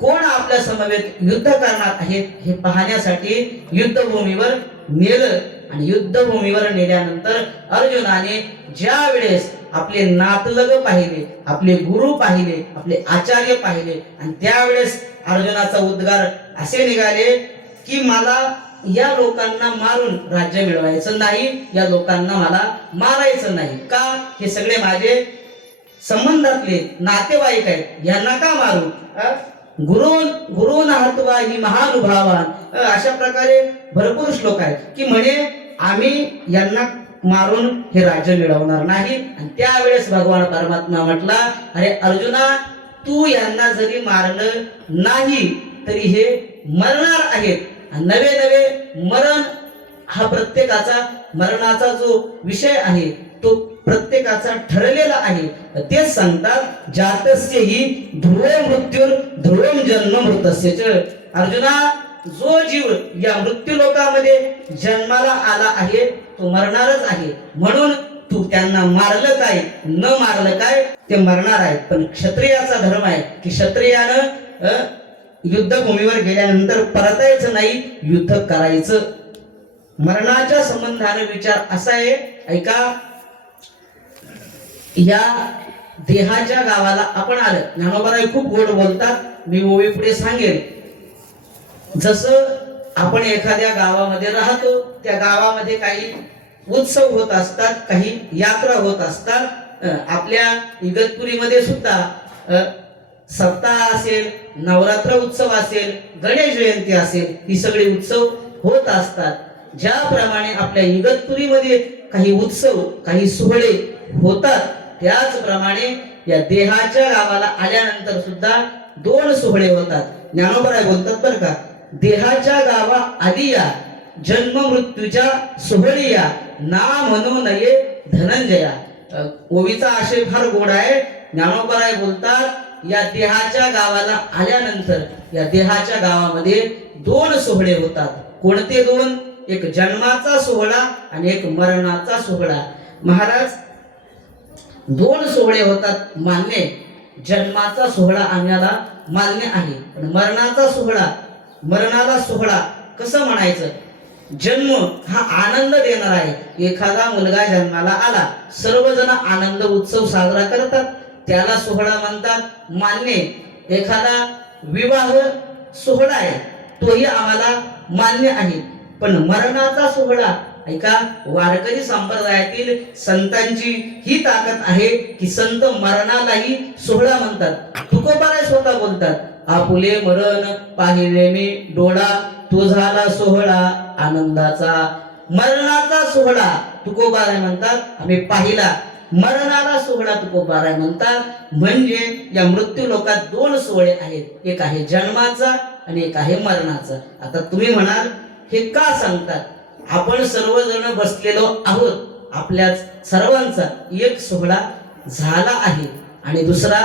कोण आपल्या समवेत युद्ध करणार आहेत हे पाहण्यासाठी युद्धभूमीवर नेलं. आणि युद्धभूमीवर नेल्यानंतर अर्जुनाने ज्या वेळेस आपले नातलग पाहिले, आपले गुरु पाहिले, आपले आचार्य पाहिले, आणि त्यावेळेस अर्जुनाचा उद्गार असे निघाले की मला या लोकांना मारून राज्य मिळवायचं नाही, या लोकांना मला मारायचं नाही. का? हे सगळे माझे संबंधातले नातेवाईक आहेत, यांना का मारू? गुरुन हत्वा ही महानुभावान, अशा प्रकारे भरपूर श्लोक आहेत की म्हणे आम्ही यांना मारून हे राज्य मिळवणार नाही. आणि त्यावेळेस भगवान परमात्मा म्हटला, अरे अर्जुना, तू यांना जरी मारलं नाही तरी हे मरणार आहेत. नवे नवे मरण हा प्रत्येकाचा, मरणाचा जो विषय आहे तो प्रत्येकाचा ठरलेला आहे. तेच सांगतात, जातस्य ही ध्रुव मृत्यूर ध्रुवम जन्म मृतस्य च. अर्जुना, जो जीव या मृत्यू लोकामध्ये जन्माला आला आहे तो मरणारच आहे. म्हणून तू त्यांना मारलं काय न मारलं काय ते मरणार आहेत. पण क्षत्रियाचा धर्म आहे की क्षत्रियानं युद्धभूमीवर गेल्यानंतर परतायचं नाही, युद्ध करायचं. मरणाच्या संबंधाने विचार असा आहे. ऐका, या देहाच्या गावाला आपण आलं. ज्ञानोबा खूप गोड बोलतात, मी ओवी पुढे सांगेन. जसं आपण एखाद्या गावामध्ये राहतो, त्या गावामध्ये काही उत्सव होत असतात, काही यात्रा होत असतात. आपल्या इगतपुरीमध्ये सुद्धा सप्ताह असेल, नवरात्र उत्सव असेल, गणेश जयंती असेल, ही सगळे उत्सव होत असतात. ज्याप्रमाणे आपल्या इगतपुरीमध्ये काही उत्सव, काही सोहळे होतात, त्याचप्रमाणे या देहाच्या गावाला आल्यानंतर सुद्धा 2 सोहळे होतात. ज्ञानोबा बोलतात बरं का, देहाच्या गावा आलिया जन्म मृत्यूच्या सोहळिया ना म्हणू नये धनंजया. ओवीचा आशय फार गोड आहे. ज्ञानोबा बोलतात, या देहाच्या गावाला आल्यानंतर या देहाच्या गावामध्ये 2 सोहळे होतात. कोणते 2? एक जन्माचा सोहळा आणि एक मरणाचा सोहळा. महाराज, 2 सोहळे होतात मान्य. जन्माचा सोहळा आम्हाला मान्य आहे, पण मरणाचा सोहळा, मरणाला सोहळा कसं म्हणायचं? जन्म हा आनंद देणार आहे. एखादा मुलगा जन्माला आला, सर्वजण आनंद उत्सव साजरा करतात, त्याला सोहळा म्हणतात, मान्य. एखादा विवाह सोहळा आहे, तोही आम्हाला मान्य आहे. पण मरणाचा सोहळा, ऐका, वारकरी संप्रदायातील संतांची ही ताकद आहे की संत मरणालाही सोहळा म्हणतात. तुकोबाराय स्वतः बोलतात, आपुले मरण पाहिले मी डोळा, तो झाला सोहळा आनंदाचा. मरणाचा सोहळा तुकोबाराय म्हणतात, आम्ही पाहिला. मरणाला सोहळा तुकोबाराय म्हणतात. म्हणजे या मृत्यू लोकात 2 सोहळे आहेत, एक आहे जन्माचा आणि एक आहे मरणाचा. आता तुम्ही म्हणाल, हे का सांगतात? आपण सर्वजण बसलेलो आहोत, आपल्या सर्वांचा एक सोहळा झाला आहे आणि दुसरा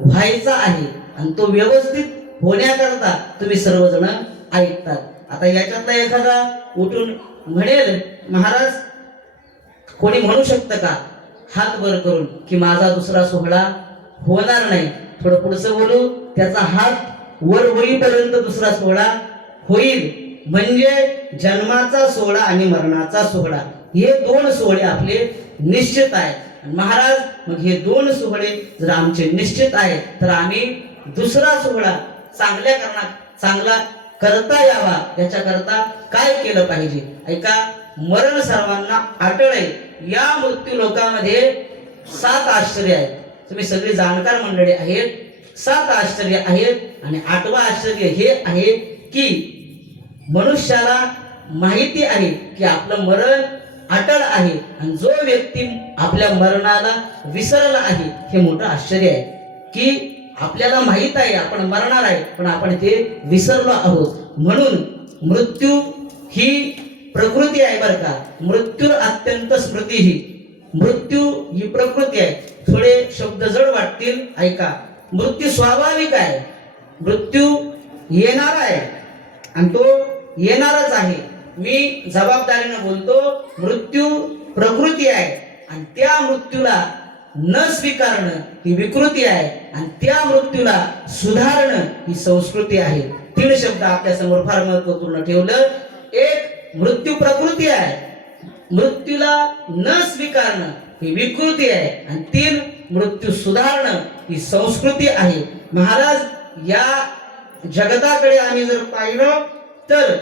व्हायचा आहे, आणि तो व्यवस्थित होण्याकरता तुम्ही सर्वजण ऐकतात. आता याच्यातला एखादा उठून म्हणेल महाराज, कोणी म्हणू शकतं का हात वर करून की माझा दुसरा सोहळा होणार नाही? थोडं पुढचं बोलू, त्याचा हात वर होईपर्यंत दुसरा सोहळा होईल. म्हणजे जन्माचा सोहळा आणि मरणाचा सोहळा हे दोन सोहळे आपले निश्चित आहेत. महाराज, मग हे दोन सोहळे जर आमचे निश्चित आहेत तर आम्ही दुसरा सोहळा चांगला करता यावा याच्याकरता काय केलं पाहिजे? ऐका, मरण सर्वांना अटळ आहे. या मृत्यू लोकामध्ये 7 आश्चर्य आहेत. तुम्ही सगळे जाणकार मंडळी आहेत. 7 आश्चर्य आहेत आणि 8वं आश्चर्य हे आहे की मनुष्याला माहिती आहे की आपलं मरण अटळ आहे आणि जो व्यक्ती आपल्या मरणाला विसरला आहे हे मोठं आश्चर्य आहे. की आपल्याला माहित आहे आपण मरणार आहे पण आपण ते विसरलो आहोत. म्हणून मृत्यू ही प्रकृती आहे बरं का. मृत्यू अत्यंत स्मृती ही मृत्यू ही प्रकृती आहे. थोडे शब्द जड वाटतील, ऐका. मृत्यू स्वाभाविक आहे. मृत्यू येणार आहे आणि तो येणारच आहे. मी जबाबदारीने बोलतो, मृत्यू प्रकृती आहे आणि त्या मृत्यूला न स्वीकारणं ही विकृती आहे आणि त्या मृत्यूला सुधारणं ही संस्कृती आहे. 3 शब्द आपल्या समोर फार महत्वपूर्ण ठेवलं. एक, मृत्यू प्रकृती आहे, मृत्यूला न स्वीकारणं ही विकृती आहे आणि 3, मृत्यू सुधारणं ही संस्कृती आहे. महाराज, या जगताकडे आम्ही जर पाहिलं तर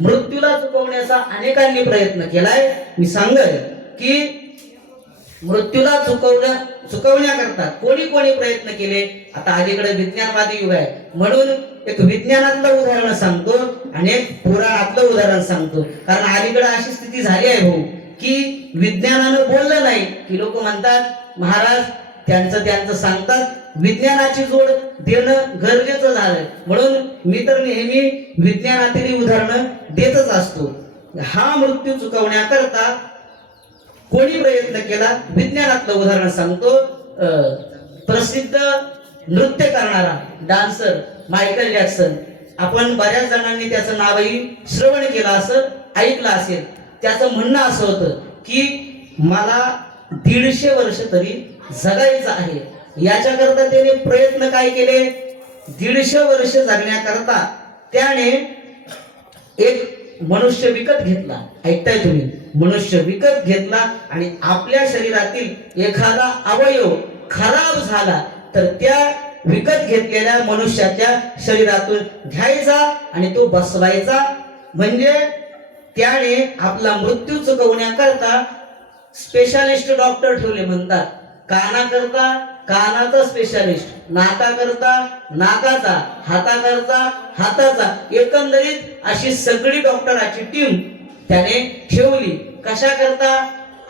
मृत्यूला चुकवण्याचा अनेकांनी प्रयत्न केलाय. मी सांगेन की मृत्यूला चुकवण्याकरता कोणी प्रयत्न केले. आता अलीकडे विज्ञानवादी युग आहे म्हणून एक विज्ञानातलं उदाहरण सांगतो आणि एक पुराणातलं उदाहरण सांगतो. कारण अलीकडे अशी स्थिती झाली आहे भाऊ की विज्ञानानं बोललं नाही की लोक म्हणतात महाराज त्यांचं सांगतात, विज्ञानाची जोड देणं गरजेचं झालं. म्हणून मी तर नेहमी विज्ञानातील उदाहरणं देतच असतो. हा मृत्यू चुकवण्याकरता कोणी प्रयत्न केला? विज्ञानातलं उदाहरण सांगतो. प्रसिद्ध नृत्य करणारा डान्सर मायकल जॅक्सन, आपण बऱ्याच जणांनी त्याचं नावही श्रवण केलं असेल, ऐकलं असेल. त्याचं म्हणणं असं होतं की मला 150 वर्ष तरी जगायचं आहे. याच्याकरता त्याने प्रयत्न काय केले? 150 वर्ष जगण्याकरता त्याने एक मनुष्य विकत घेतला. ऐकताय तुम्ही? मनुष्य विकत घेतला आणि आपल्या शरीरातील एखादा अवयव खराब झाला तर त्या विकत घेतलेल्या मनुष्याच्या शरीरातून घ्यायचा आणि तो बसवायचा. म्हणजे त्याने आपला मृत्यू चुकवण्याकरता स्पेशालिस्ट डॉक्टर ठेवले. म्हणतात कानाकरता कानाचा स्पेशालिस्ट, नाकाकरता नाकाचा, हाताकरता हाताचा, एकंदरीत अशी सगळी डॉक्टराची टीम त्याने ठेवली. कशा करता?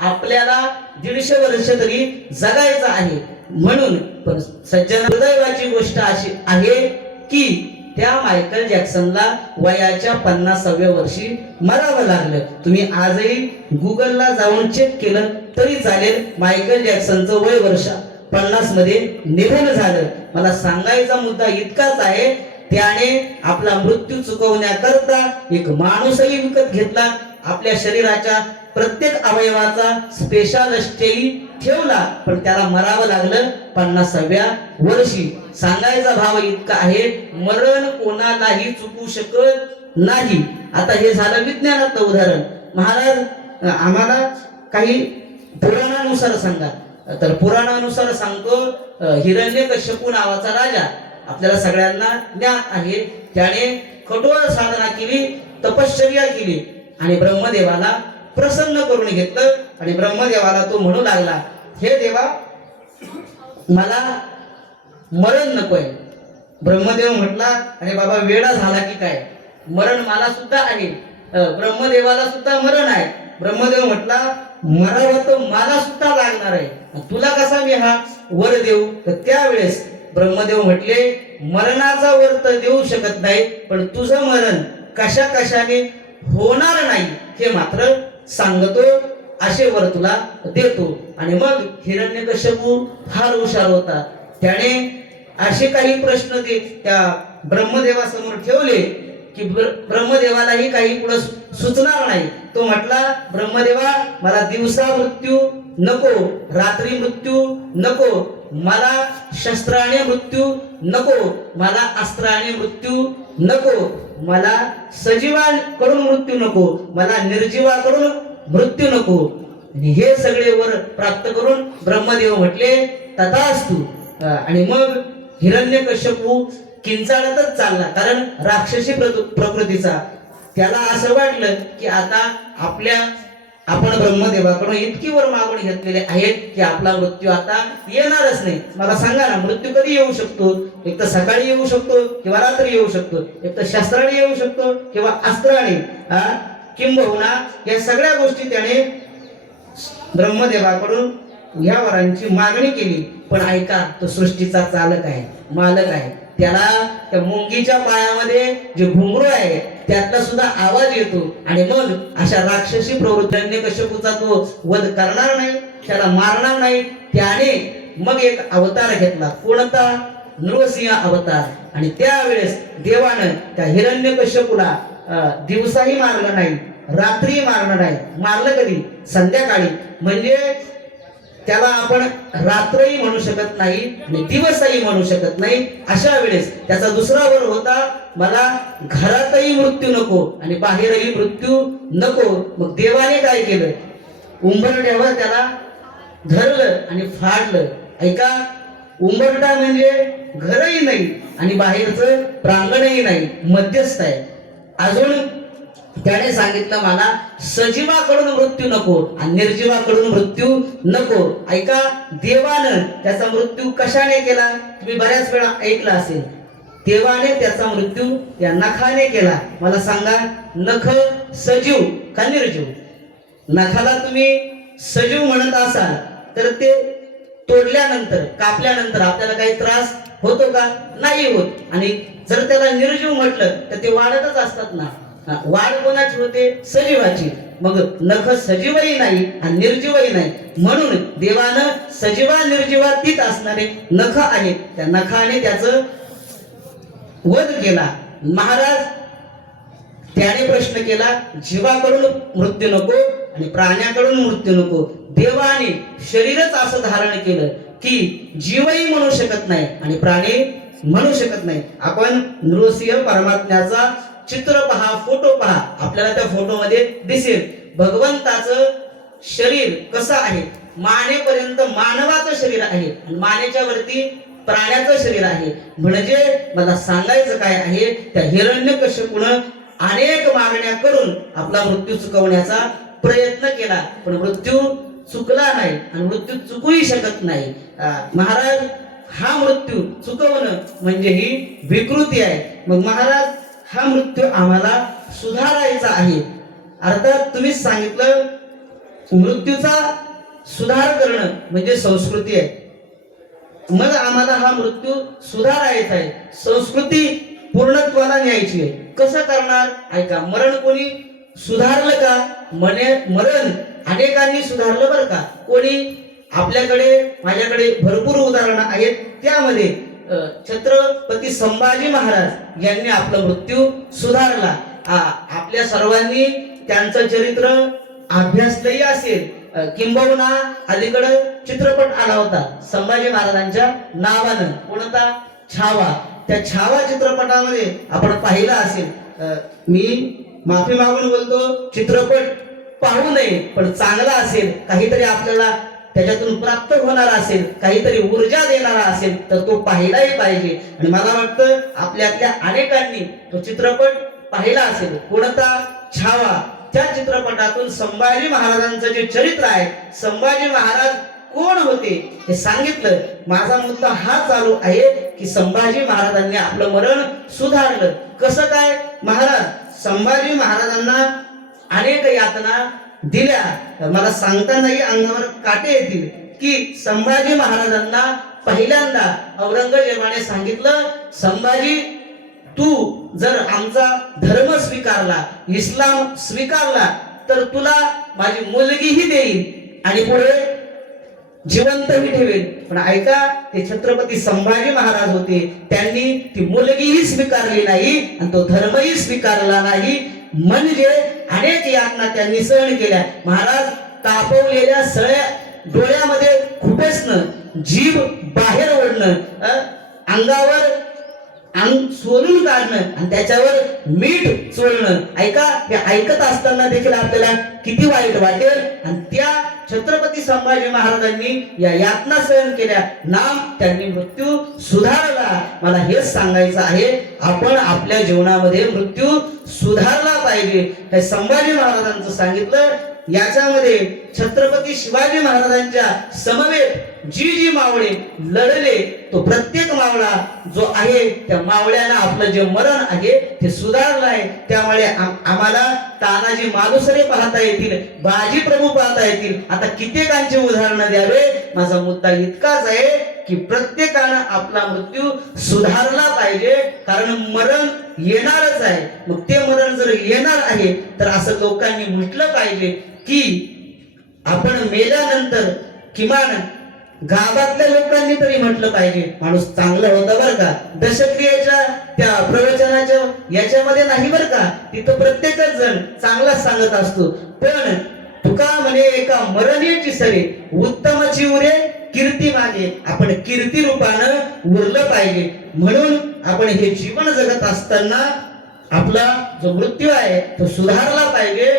आपल्याला 150 वर्ष तरी जगायचं आहे म्हणून. पण सज्जन, दुर्दैवाची गोष्ट अशी आहे की त्या मायकल जॅक्सनला वयाच्या 50व्या वर्षी मरावं लागलं. तुम्ही आजही गुगलला जाऊन चेक केलं तरी चालेल. मायकल जॅक्सनचं वय वर्ष 50 मध्ये निधन झालं. मला सांगायचा मुद्दा इतकाच आहे, त्याने आपला मृत्यू चुकवण्याकरता एक माणूसही विकत घेतला. आपल्या शरीराच्या प्रत्येक अवयवाचा स्पेशालिस्टही ठेवला पण त्याला मरावं लागलं 50व्या वर्षी. सांगायचा भाव इतका आहे, मरण कोणालाही चुकू शकत नाही. आता हे झालं विज्ञानातलं उदाहरण. महाराज, आम्हाला काही पुराणानुसार सांगा. तर पुराणानुसार सांगतो, हिरण्यकश्यपू नावाचा राजा आपल्याला सगळ्यांना ज्ञात आहे. त्याने कठोर साधना केली, तपश्चर्या केली आणि ब्रह्मदेवाला प्रसन्न करून घेतलं. आणि ब्रह्मदेवाला तो म्हणू लागला, हे देवा, मला मरण नकोय. ब्रह्मदेव म्हटला, अरे बाबा, वेडा झाला की काय, मरण मला सुद्धा आहे. ब्रह्मदेवाला सुद्धा मरण आहे. ब्रह्मदेव म्हटला, मरावं तर मला सुद्धा लागणार आहे, तुला कसा मी हा वर देऊ? तर त्यावेळेस ब्रह्मदेव म्हटले, मरणाचा वर तर देऊ शकत नाही पण तुझं मरण कशा कशाने होणार नाही हे मात्र सांगतो, असे वर तुला देतो. आणि मग हिरण्यकश्यपू फार हुशार होता. त्याने असे काही प्रश्न त्या ब्रह्मदेवासमोर ठेवले. की ब्रह्मदेवालाही काही पुढे सुचणार नाही. तो म्हटला, ब्रह्मदेवा मला दिवसा मृत्यू नको, रात्री मृत्यू नको, मला शस्त्राने मृत्यू नको, मला अस्त्राने मृत्यू नको, मला सजीवांकडून मृत्यू नको, मला निर्जीवाकडून मृत्यू नको. आणि हे सगळे वर प्राप्त करून ब्रह्मदेव म्हटले तथास्तु. आणि मग हिरण्यकश्यपू किंचाळतच चालला, कारण राक्षसी प्रकृतीचा. त्याला असं वाटलं की आता आपण ब्रह्मदेवाकडून इतकी वर मागून घेतलेले आहेत की आपला मृत्यू आता येणारच नाही. मला सांगा ना, मृत्यू कधी येऊ शकतो? एक तर सकाळी येऊ शकतो किंवा रात्री येऊ शकतो, एक तर शस्त्राने येऊ शकतो किंवा अस्त्राने. किंबहुना या सगळ्या गोष्टी त्याने ब्रह्मदेवाकडून ह्या वरांची मागणी केली. पण ऐका, तो सृष्टीचा चालक आहे, मालक आहे. त्याला त्या मुंगीच्या पायामध्ये जे घुंगरू आहे त्यातला सुद्धा आवाज येतो. आणि मग अशा राक्षसी प्रवृत्तीने कश्यपूचा तो वध करणार नाही, त्याला मारणार नाही. त्याने मग एक अवतार घेतला. कोणता? नृसिंह अवतार. आणि त्यावेळेस देवानं त्या हिरण्यकश्यपूला दिवसाही मारलं नाही, रात्री मारलं नाही. मारलं कधी? संध्याकाळी. म्हणजे त्याला आपण रात्रही म्हणू शकत नाही आणि दिवसही म्हणू शकत नाही. अशा वेळेस त्याचा दुसरा वर होता, मला घरातही मृत्यू नको आणि बाहेरही मृत्यू नको. मग देवाने काय केलं? उंबरठ्यावर त्याला धरलं आणि फाडलं. ऐका, उंबरठा म्हणजे घरही नाही आणि बाहेरचं प्रांगणही नाही, मध्यस्थ आहे. अजून त्याने सांगितलं, मला सजीवाकडून मृत्यू नको आणि निर्जीवाकडून मृत्यू नको. ऐका, देवानं त्याचा मृत्यू कशाने केला? तुम्ही बऱ्याच वेळा ऐकला असेल. देवाने त्याचा मृत्यू या नखाने केला. मला सांगा, नख सजीव का निर्जीव? नखाला तुम्ही सजीव म्हणत असाल तर ते तोडल्यानंतर, कापल्यानंतर आपल्याला काही त्रास होतो का? नाही होत. आणि जर त्याला निर्जीव म्हटलं तर ते वाढतच असतात ना. वाढ कोणाची होते? सजीवाची. मग नख सजीवही नाही आणि निर्जीवही नाही, म्हणून देवानं सजीवा निर्जीवातीत असणारे नख आहेत, त्या नखाने त्याचं वध केला. महाराज त्याने प्रश्न केला, जीवाकडून मृत्यू नको आणि प्राण्याकडून मृत्यू नको. देवाने शरीरच असं धारण केलं की जीवही म्हणू शकत नाही आणि प्राणी म्हणू शकत नाही. आपण नृसिंह परमात्म्याचा चित्र पहा, फोटो पहा, आपल्याला त्या फोटोमध्ये दिसेल भगवंताचं शरीर कसं आहे. मानेपर्यंत मानवाचं शरीर आहे आणि मानेच्या वरती प्राण्याचं शरीर आहे. म्हणजे मला सांगायचं काय आहे, त्या हिरण्यकश्यपूनं अनेक मागण्या करून आपला मृत्यू चुकवण्याचा प्रयत्न केला, पण मृत्यू चुकला नाही आणि मृत्यू चुकूही शकत नाही. महाराज, हा मृत्यू चुकवणं म्हणजे ही विकृती आहे. मग महाराज, हा मृत्यू आम्हाला सुधारायचा आहे. अर्थात तुम्हीच सांगितलं, मृत्यूचा सुधार करणं म्हणजे संस्कृती आहे. मग आम्हाला हा मृत्यू सुधारायचा आहे, संस्कृती पूर्णत्वाला न्यायची आहे. कसं करणार? ऐका, मरण कोणी सुधारलं का? मरण अनेकांनी सुधारलं बरं का. कोणी? आपल्याकडे, माझ्याकडे भरपूर उदाहरणं आहेत. त्यामध्ये छत्रपती संभाजी महाराज यांनी आपला मृत्यू सुधारला. आपल्या सर्वांनी त्यांचं चरित्र अभ्यासलंही असेल. किंबहुना अलीकडे चित्रपट आला होता संभाजी महाराजांच्या नावानं. कोणता? छावा. त्या छावा चित्रपटामध्ये आपण पाहिलं असेल. मी माफी मागून बोलतो, चित्रपट पाहू नये, पण चांगला असेल, काहीतरी आपल्याला त्याच्यातून प्राप्त होणार असेल, काहीतरी ऊर्जा देणारा असेल तर तो पाहिलाही पाहिजे. आणि मला वाटतं आपल्यातल्या अनेकांनी तो चित्रपट पाहिला असेल. कोणता? छावा. त्या चित्रपटातून संभाजी महाराजांचं जे चरित्र आहे, संभाजी महाराज कोण होते हे सांगितलं. माझा मुद्दा हा चालू आहे की संभाजी महाराजांनी आपलं मरण सुधारलं. कसं काय? महाराज संभाजी महाराजांना अनेक यातना दिल्या. मला सांगतानाही अंगावर काटे येतील की संभाजी महाराजांना पहिल्यांदा औरंगजेबाने सांगितलं, संभाजी, तू जर आमचा धर्म स्वीकारला, इस्लाम स्वीकारला तर तुला माझी मुलगीही देईल आणि पुढे जिवंतही ठेवेल. पण ऐका, ते छत्रपती संभाजी महाराज होते, त्यांनी ती मुलगीही स्वीकारली नाही आणि तो धर्मही स्वीकारला नाही. म्हणजे अनेक यातना त्यांनी सहन केल्या. महाराज तापवलेल्या सळ्या डोळ्यामध्ये खुपेसणं, जीभ बाहेर ओढणं, अंगावर अंग सोलून काढणं आणि त्याच्यावर मीठ चोळणं. ऐका, हे ऐकत असताना देखील आपल्याला किती वाईट वाटेल. आणि त्या छत्रपती संभाजी महाराजांनी या यातना सहन केल्या, नाम त्यांनी मृत्यू सुधारला. मला हेच सांगायचं आहे, आपण आपल्या जीवनामध्ये मृत्यू सुधारला पाहिजे. हे संभाजी महाराजांचं सांगितलं. याच्यामध्ये छत्रपती शिवाजी महाराजांच्या समवेत जी जी मावळे लढले, तो प्रत्येक मावळा जो आहे त्या मावळ्यानं आपलं जे मरण आहे ते सुधारलं आहे. त्यामुळे आम्हाला तानाजी मालुसरे पाहता येतील, बाजी प्रभू पाहता येतील. आता कित्येकांची उदाहरणं द्यावे. माझा मुद्दा इतकाच आहे की प्रत्येकानं आपला मृत्यू सुधारला पाहिजे, कारण मरण येणारच आहे. मग ते मरण जर येणार आहे तर असं लोकांनी म्हटलं पाहिजे की आपण मेल्यानंतर किमान गावातल्या लोकांनी तरी म्हटलं पाहिजे माणूस चांगला होता बरं का. दशक्रियेच्या त्या प्रवचनाच्या याच्यामध्ये नाही बरं का, तिथं प्रत्येकच जण चांगलाच सांगत असतो. पण तुका म्हणे एका मरणीची सरे, उत्तमची उरे कीर्ती मागे. आपण कीर्ती रूपानं उरलं पाहिजे. म्हणून आपण हे जीवन जगत असताना आपला जो मृत्यू आहे तो सुधारला पाहिजे.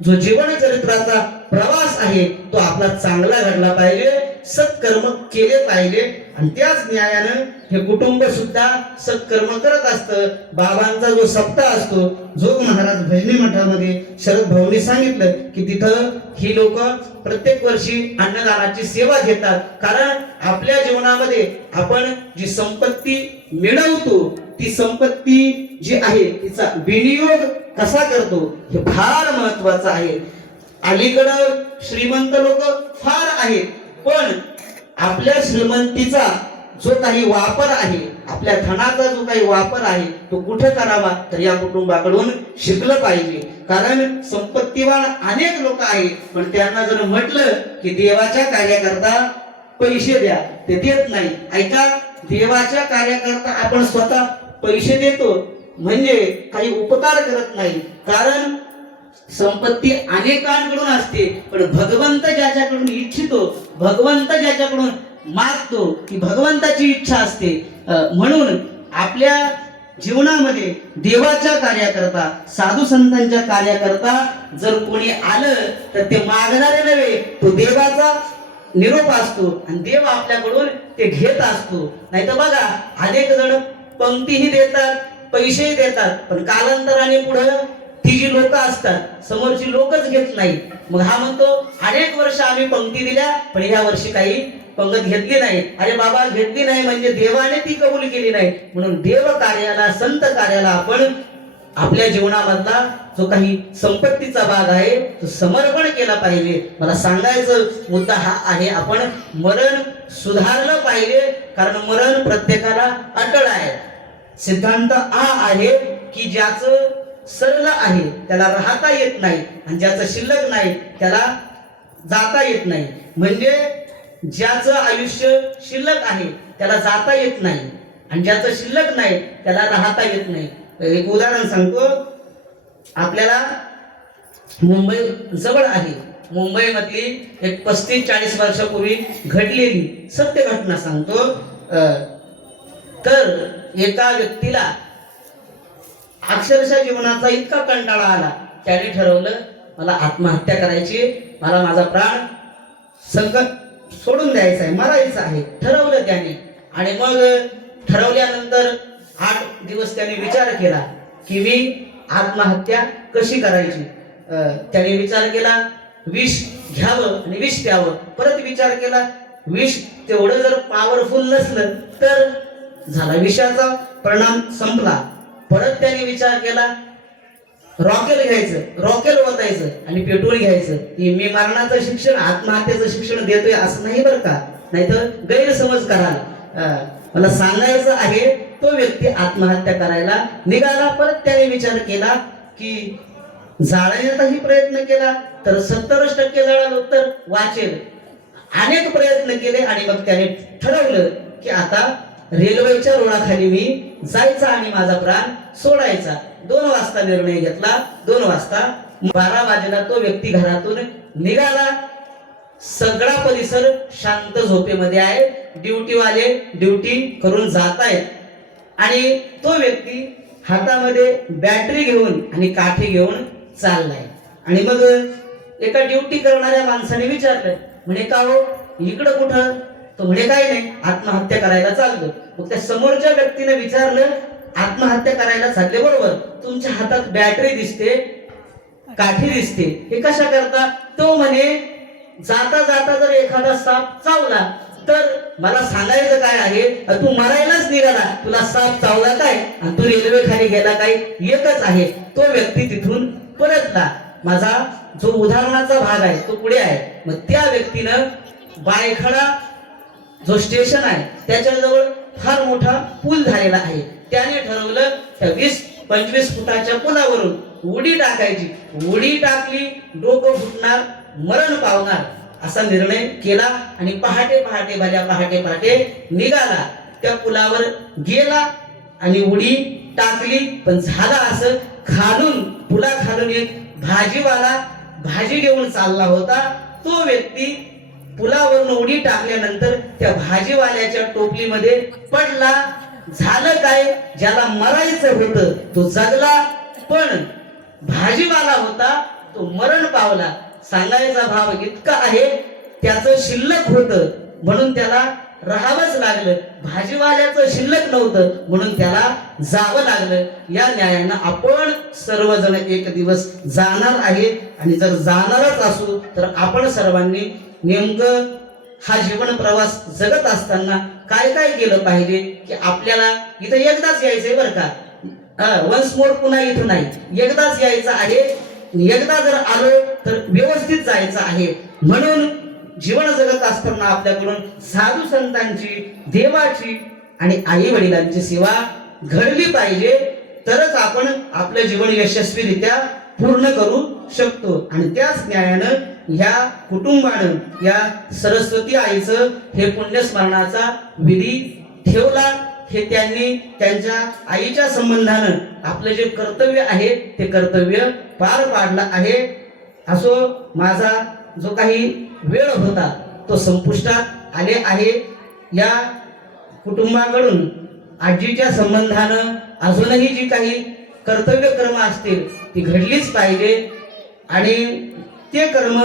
जो जीवन चरित्राचा प्रवास आहे तो आपला चांगला घडला पाहिजे, सत्कर्म केले पाहिजे. आणि त्याच न्यायानं हे कुटुंब सुद्धा सत्कर्म करत असतं. बाबांचा जो सप्ताह असतो, जोग महाराज भजनी मठामध्ये शरद भाऊंनी सांगितलं की तिथं ही लोक प्रत्येक वर्षी अन्नदानाची सेवा घेतात. कारण आपल्या जीवनामध्ये आपण जी संपत्ती मिळवतो ती संपत्ती जी आहे तिचा विनियोग कसा करतो हे फार महत्वाचं आहे. अलीकडं श्रीमंत लोक फार आहेत, पण आपल्या श्रीमंतीचा जो काही वापर आहे, आपल्या धनाचा जो काही वापर आहे तो कुठे करावा तर या कुटुंबाकडून शिकलं पाहिजे. कारण संपत्तीवान अनेक लोक आहेत, पण त्यांना जर म्हटलं की देवाच्या कार्याकरता पैसे द्या, ते देत नाही. ऐका, देवाच्या कार्याकरता आपण स्वतः पैसे देतो म्हणजे काही उपकार करत नाही. कारण संपत्ती अनेकांकडून असते, पण भगवंत ज्याच्याकडून इच्छितो, भगवंत ज्याच्याकडून मागतो ती भगवंताची इच्छा असते. म्हणून आपल्या जीवनामध्ये देवाच्या कार्याकरता, साधू संतांच्या कार्याकरता जर कोणी आलं तर ते मागणारे नव्हे, तो देवाचा निरोप असतो आणि देव आपल्याकडून ते घेत असतो. नाही तर बघा, अनेक जण पंक्तीही देतात, पैसेही देतात, पण कालांतराने पुढं ती जी लोक असतात समोरची लोकच घेत नाही. मग हा म्हणतो अनेक वर्ष आम्ही पंक्ती दिल्या पण या वर्षी काही पंगत घेतली नाही. अरे बाबा, घेतली नाही म्हणजे देवाने ती कबूल केली नाही. म्हणून देव कार्याला, संत कार्याला आपण आपल्या जीवनामधला जो काही संपत्तीचा भाग आहे तो समर्पण केला पाहिजे. मला सांगायचं मुद्दा हा आहे, आपण मरण सुधारलं पाहिजे, कारण मरण प्रत्येकाला अटळ आहे. सिद्धांत हा आहे की ज्याचं सरलं आहे त्याला राहता येत नाही आणि ज्याचं शिल्लक नाही त्याला जाता येत नाही. म्हणजे ज्याचं आयुष्य शिल्लक आहे त्याला जाता येत नाही आणि ज्याचं शिल्लक नाही त्याला राहता येत नाही. एक उदाहरण सांगतो. आपल्याला मुंबई जवळ आहे, मुंबईमधली एक 35-40 वर्षापूर्वी घडलेली सत्य घटना सांगतो. तर एका व्यक्तीला अक्षरशः जीवनाचा इतका कंटाळा आला, त्याने ठरवलं मला आत्महत्या करायची, मला माझा प्राण संकट सोडून द्यायचा आहे, मरायचं आहे, ठरवलं त्याने. आणि मग ठरवल्यानंतर 8 दिवस त्याने विचार केला की मी आत्महत्या कशी करायची. त्याने विचार केला विष घ्यावं आणि विष प्यावं. परत विचार केला विष तेवढं जर पॉवरफुल नसलं तर झाला, विषाचा परिणाम संपला. परत त्याने विचार केला रॉकेल घ्यायचं, रॉकेल ओतायचं आणि पेट्रोल घ्यायचं. मी मरणाचं शिक्षण, आत्महत्येचं शिक्षण देतोय असं नाही बरं का, नाही तर गैरसमज कराल. मला सांगायचं आहे, तो व्यक्ती आत्महत्या करायला निघाला. परत त्याने विचार केला की जाळण्याचाही प्रयत्न केला तर 70% जळालो तर वाचेल, अनेक प्रयत्न केले आणि मग त्याने ठरवलं की आता रेल्वेच्या रुळाखाली मी जायचा आणि माझा प्राण सोडायचा. 2 वाजता निर्णय घेतला. 2 वाजता 12 वाजेला तो व्यक्ती घरातून निघाला. सगळा परिसर शांत झोपेमध्ये आहे. ड्युटीवाले ड्युटी करून जात आहेत आणि तो व्यक्ती हातामध्ये बॅटरी घेऊन आणि काठी घेऊन चाललाय. आणि मग एका ड्युटी करणाऱ्या माणसाने विचारलं, म्हणे का हो इकडं कुठं? तो म्हणे काही नाही, आत्महत्या करायला चाललो. मग त्या समोरच्या व्यक्तीने विचारलं, आत्महत्या करायला चालले बरोबर, तुमच्या हातात बॅटरी दिसते, काठी दिसते, हे कशा करता? तो म्हणे जाता जाता जर एखादा साप चावला तर मला सांगायचं काय आहे, तू मरायलाच निघाला, तुला साप चावला काय आणि तू रेल्वे खाली गेला काय, एकच आहे. तो व्यक्ती तिथून परतला. माझा जो उदाहरणाचा भाग आहे तो पुढे आहे. मग त्या व्यक्तीनं बायखडा जो स्टेशन आहे त्याच्याजवळ फार मोठा पूल झालेला आहे. त्याने ठरवलं त्या 20-25 फुटाच्या पुलावरून उडी टाकायची. उडी टाकली, डोकं फुटणार, मरण पावणार असा निर्णय केला आणि पहाटे पहाटे निघाला. त्या पुलावर गेला आणि उडी टाकली. पण झालं असं, खालून पुलाखालून एक भाजीवाला भाजी घेऊन चालला होता. तो व्यक्ती पुलावरून उडी टाकल्यानंतर त्या भाजीवाल्याच्या टोपलीमध्ये पडला. झालं काय, ज्याला मरायचं होतं तो जगला, पण भाजीवाला होता तो मरण पावला. सांगायचा भाव इतका आहे, त्याचं शिल्लक होतं म्हणून त्याला राहावंच लागलं, भाजीवाल्याचं शिल्लक नव्हतं म्हणून त्याला जावं लागलं. या न्यायानं आपण सर्वजण एक दिवस जाणार आहे आणि जर जाणारच असू तर आपण सर्वांनी नेमकं हा जीवन प्रवास जगत असताना काय काय केलं पाहिजे, की आपल्याला इथं एकदाच यायचंय बरं का, वन्स मोर, पुन्हा इथं नाही, एकदाच यायचं आहे. एकदा जर आलो तर व्यवस्थित जायचं आहे. म्हणून जीवन जगत असताना आपल्याकडून साधू संतांची, देवाची आणि आई वडिलांची सेवा घडली पाहिजे, तरच आपण आपलं जीवन यशस्वीरित्या पूर्ण करू शकतो. आणि त्याच न्यायानं ह्या कुटुंबानं या सरस्वती आईचं हे पुण्यस्मरणाचा विधी ठेवला. हे त्यांनी त्यांच्या आईच्या संबंधानं आपलं जे कर्तव्य आहे ते कर्तव्य पार पाडलं आहे. असो, माझा जो काही वेळ होता तो संपुष्टात आले आहे. या कुटुंबाकडून आजीच्या संबंधानं अजूनही जी काही कर्तव्य कर्म असतील ती घडलीच पाहिजे आणि ते कर्म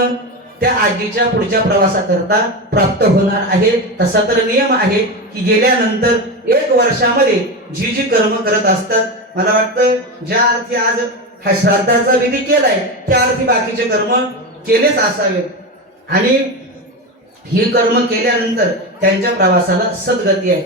त्या आजीच्या पुढच्या प्रवासाकरता प्राप्त होणार आहे. तसा तर नियम आहे की गेल्यानंतर 1 वर्षामध्ये जी जी कर्म करत असतात, मला वाटतं ज्या अर्थी आज हा श्राद्धाचा विधी केलाय त्या अर्थी बाकीचे कर्म केलेच असावेत आणि ही कर्म केल्यानंतर त्यांच्या प्रवासाला सद्गती आहे.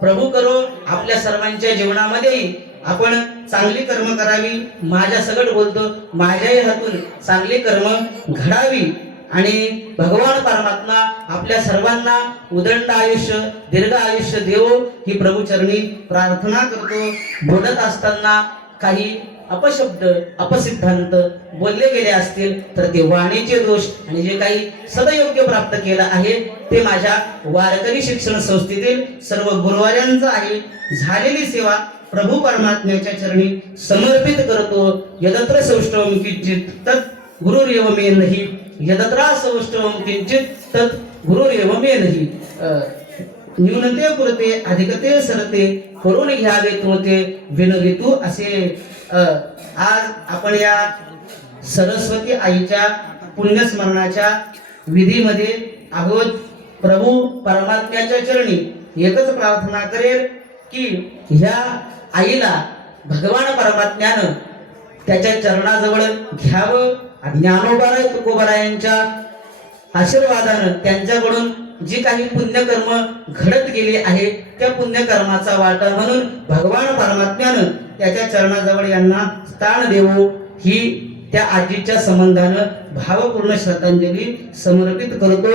प्रभू करो आपल्या सर्वांच्या जीवनामध्येही आपण चांगली कर्म करावी. माझ्या सगळं बोलतो, माझ्याही हातून चांगली कर्म घडावी आणि भगवान परमात्मा आपल्या सर्वांना उदंड आयुष्य, दीर्घ आयुष्य देवो ही प्रभूचरणी प्रार्थना करतो. बोलत असताना काही अपशब्द, अपसिद्धांत बोलले गेले असतील तर ते वाणीचे दोष आणि जे काही सदयोग्य प्राप्त केलं आहे ते माझ्या वारकरी शिक्षण संस्थेतील सर्व गुरुवार्यांचा आहे. झालेली सेवा प्रभू परमात्म्याच्या चरणी समर्पित करतो. यदत्र सौष्ठवम किंचित तत् गुरुरेव मे नहि, यदत्रा सौष्ठवम किंचित तत् गुरुरेव मे नहि. न्यूनते पुरते अधिकते सरते, करून घ्यावे तुमते विनवितू असे. आज आपण या सरस्वती आईच्या पुण्यस्मरणाच्या विधीमध्ये आहोत. प्रभू परमात्म्याच्या चरणी एकच प्रार्थना करेल की ह्या आईला भगवान परमात्म्यानं त्याच्या चरणाजवळ घ्यावं. ज्ञानोबा तुकोबरायांच्या आशीर्वादानं त्यांच्याकडून जी काही पुण्यकर्म घडत गेले आहे त्या पुण्यकर्माचा वाटा म्हणून भगवान परमात्म्यानं त्याच्या चरणाजवळ यांना स्थान देवो ही त्या आजीच्या संबंधानं भावपूर्ण श्रद्धांजली समर्पित करतो.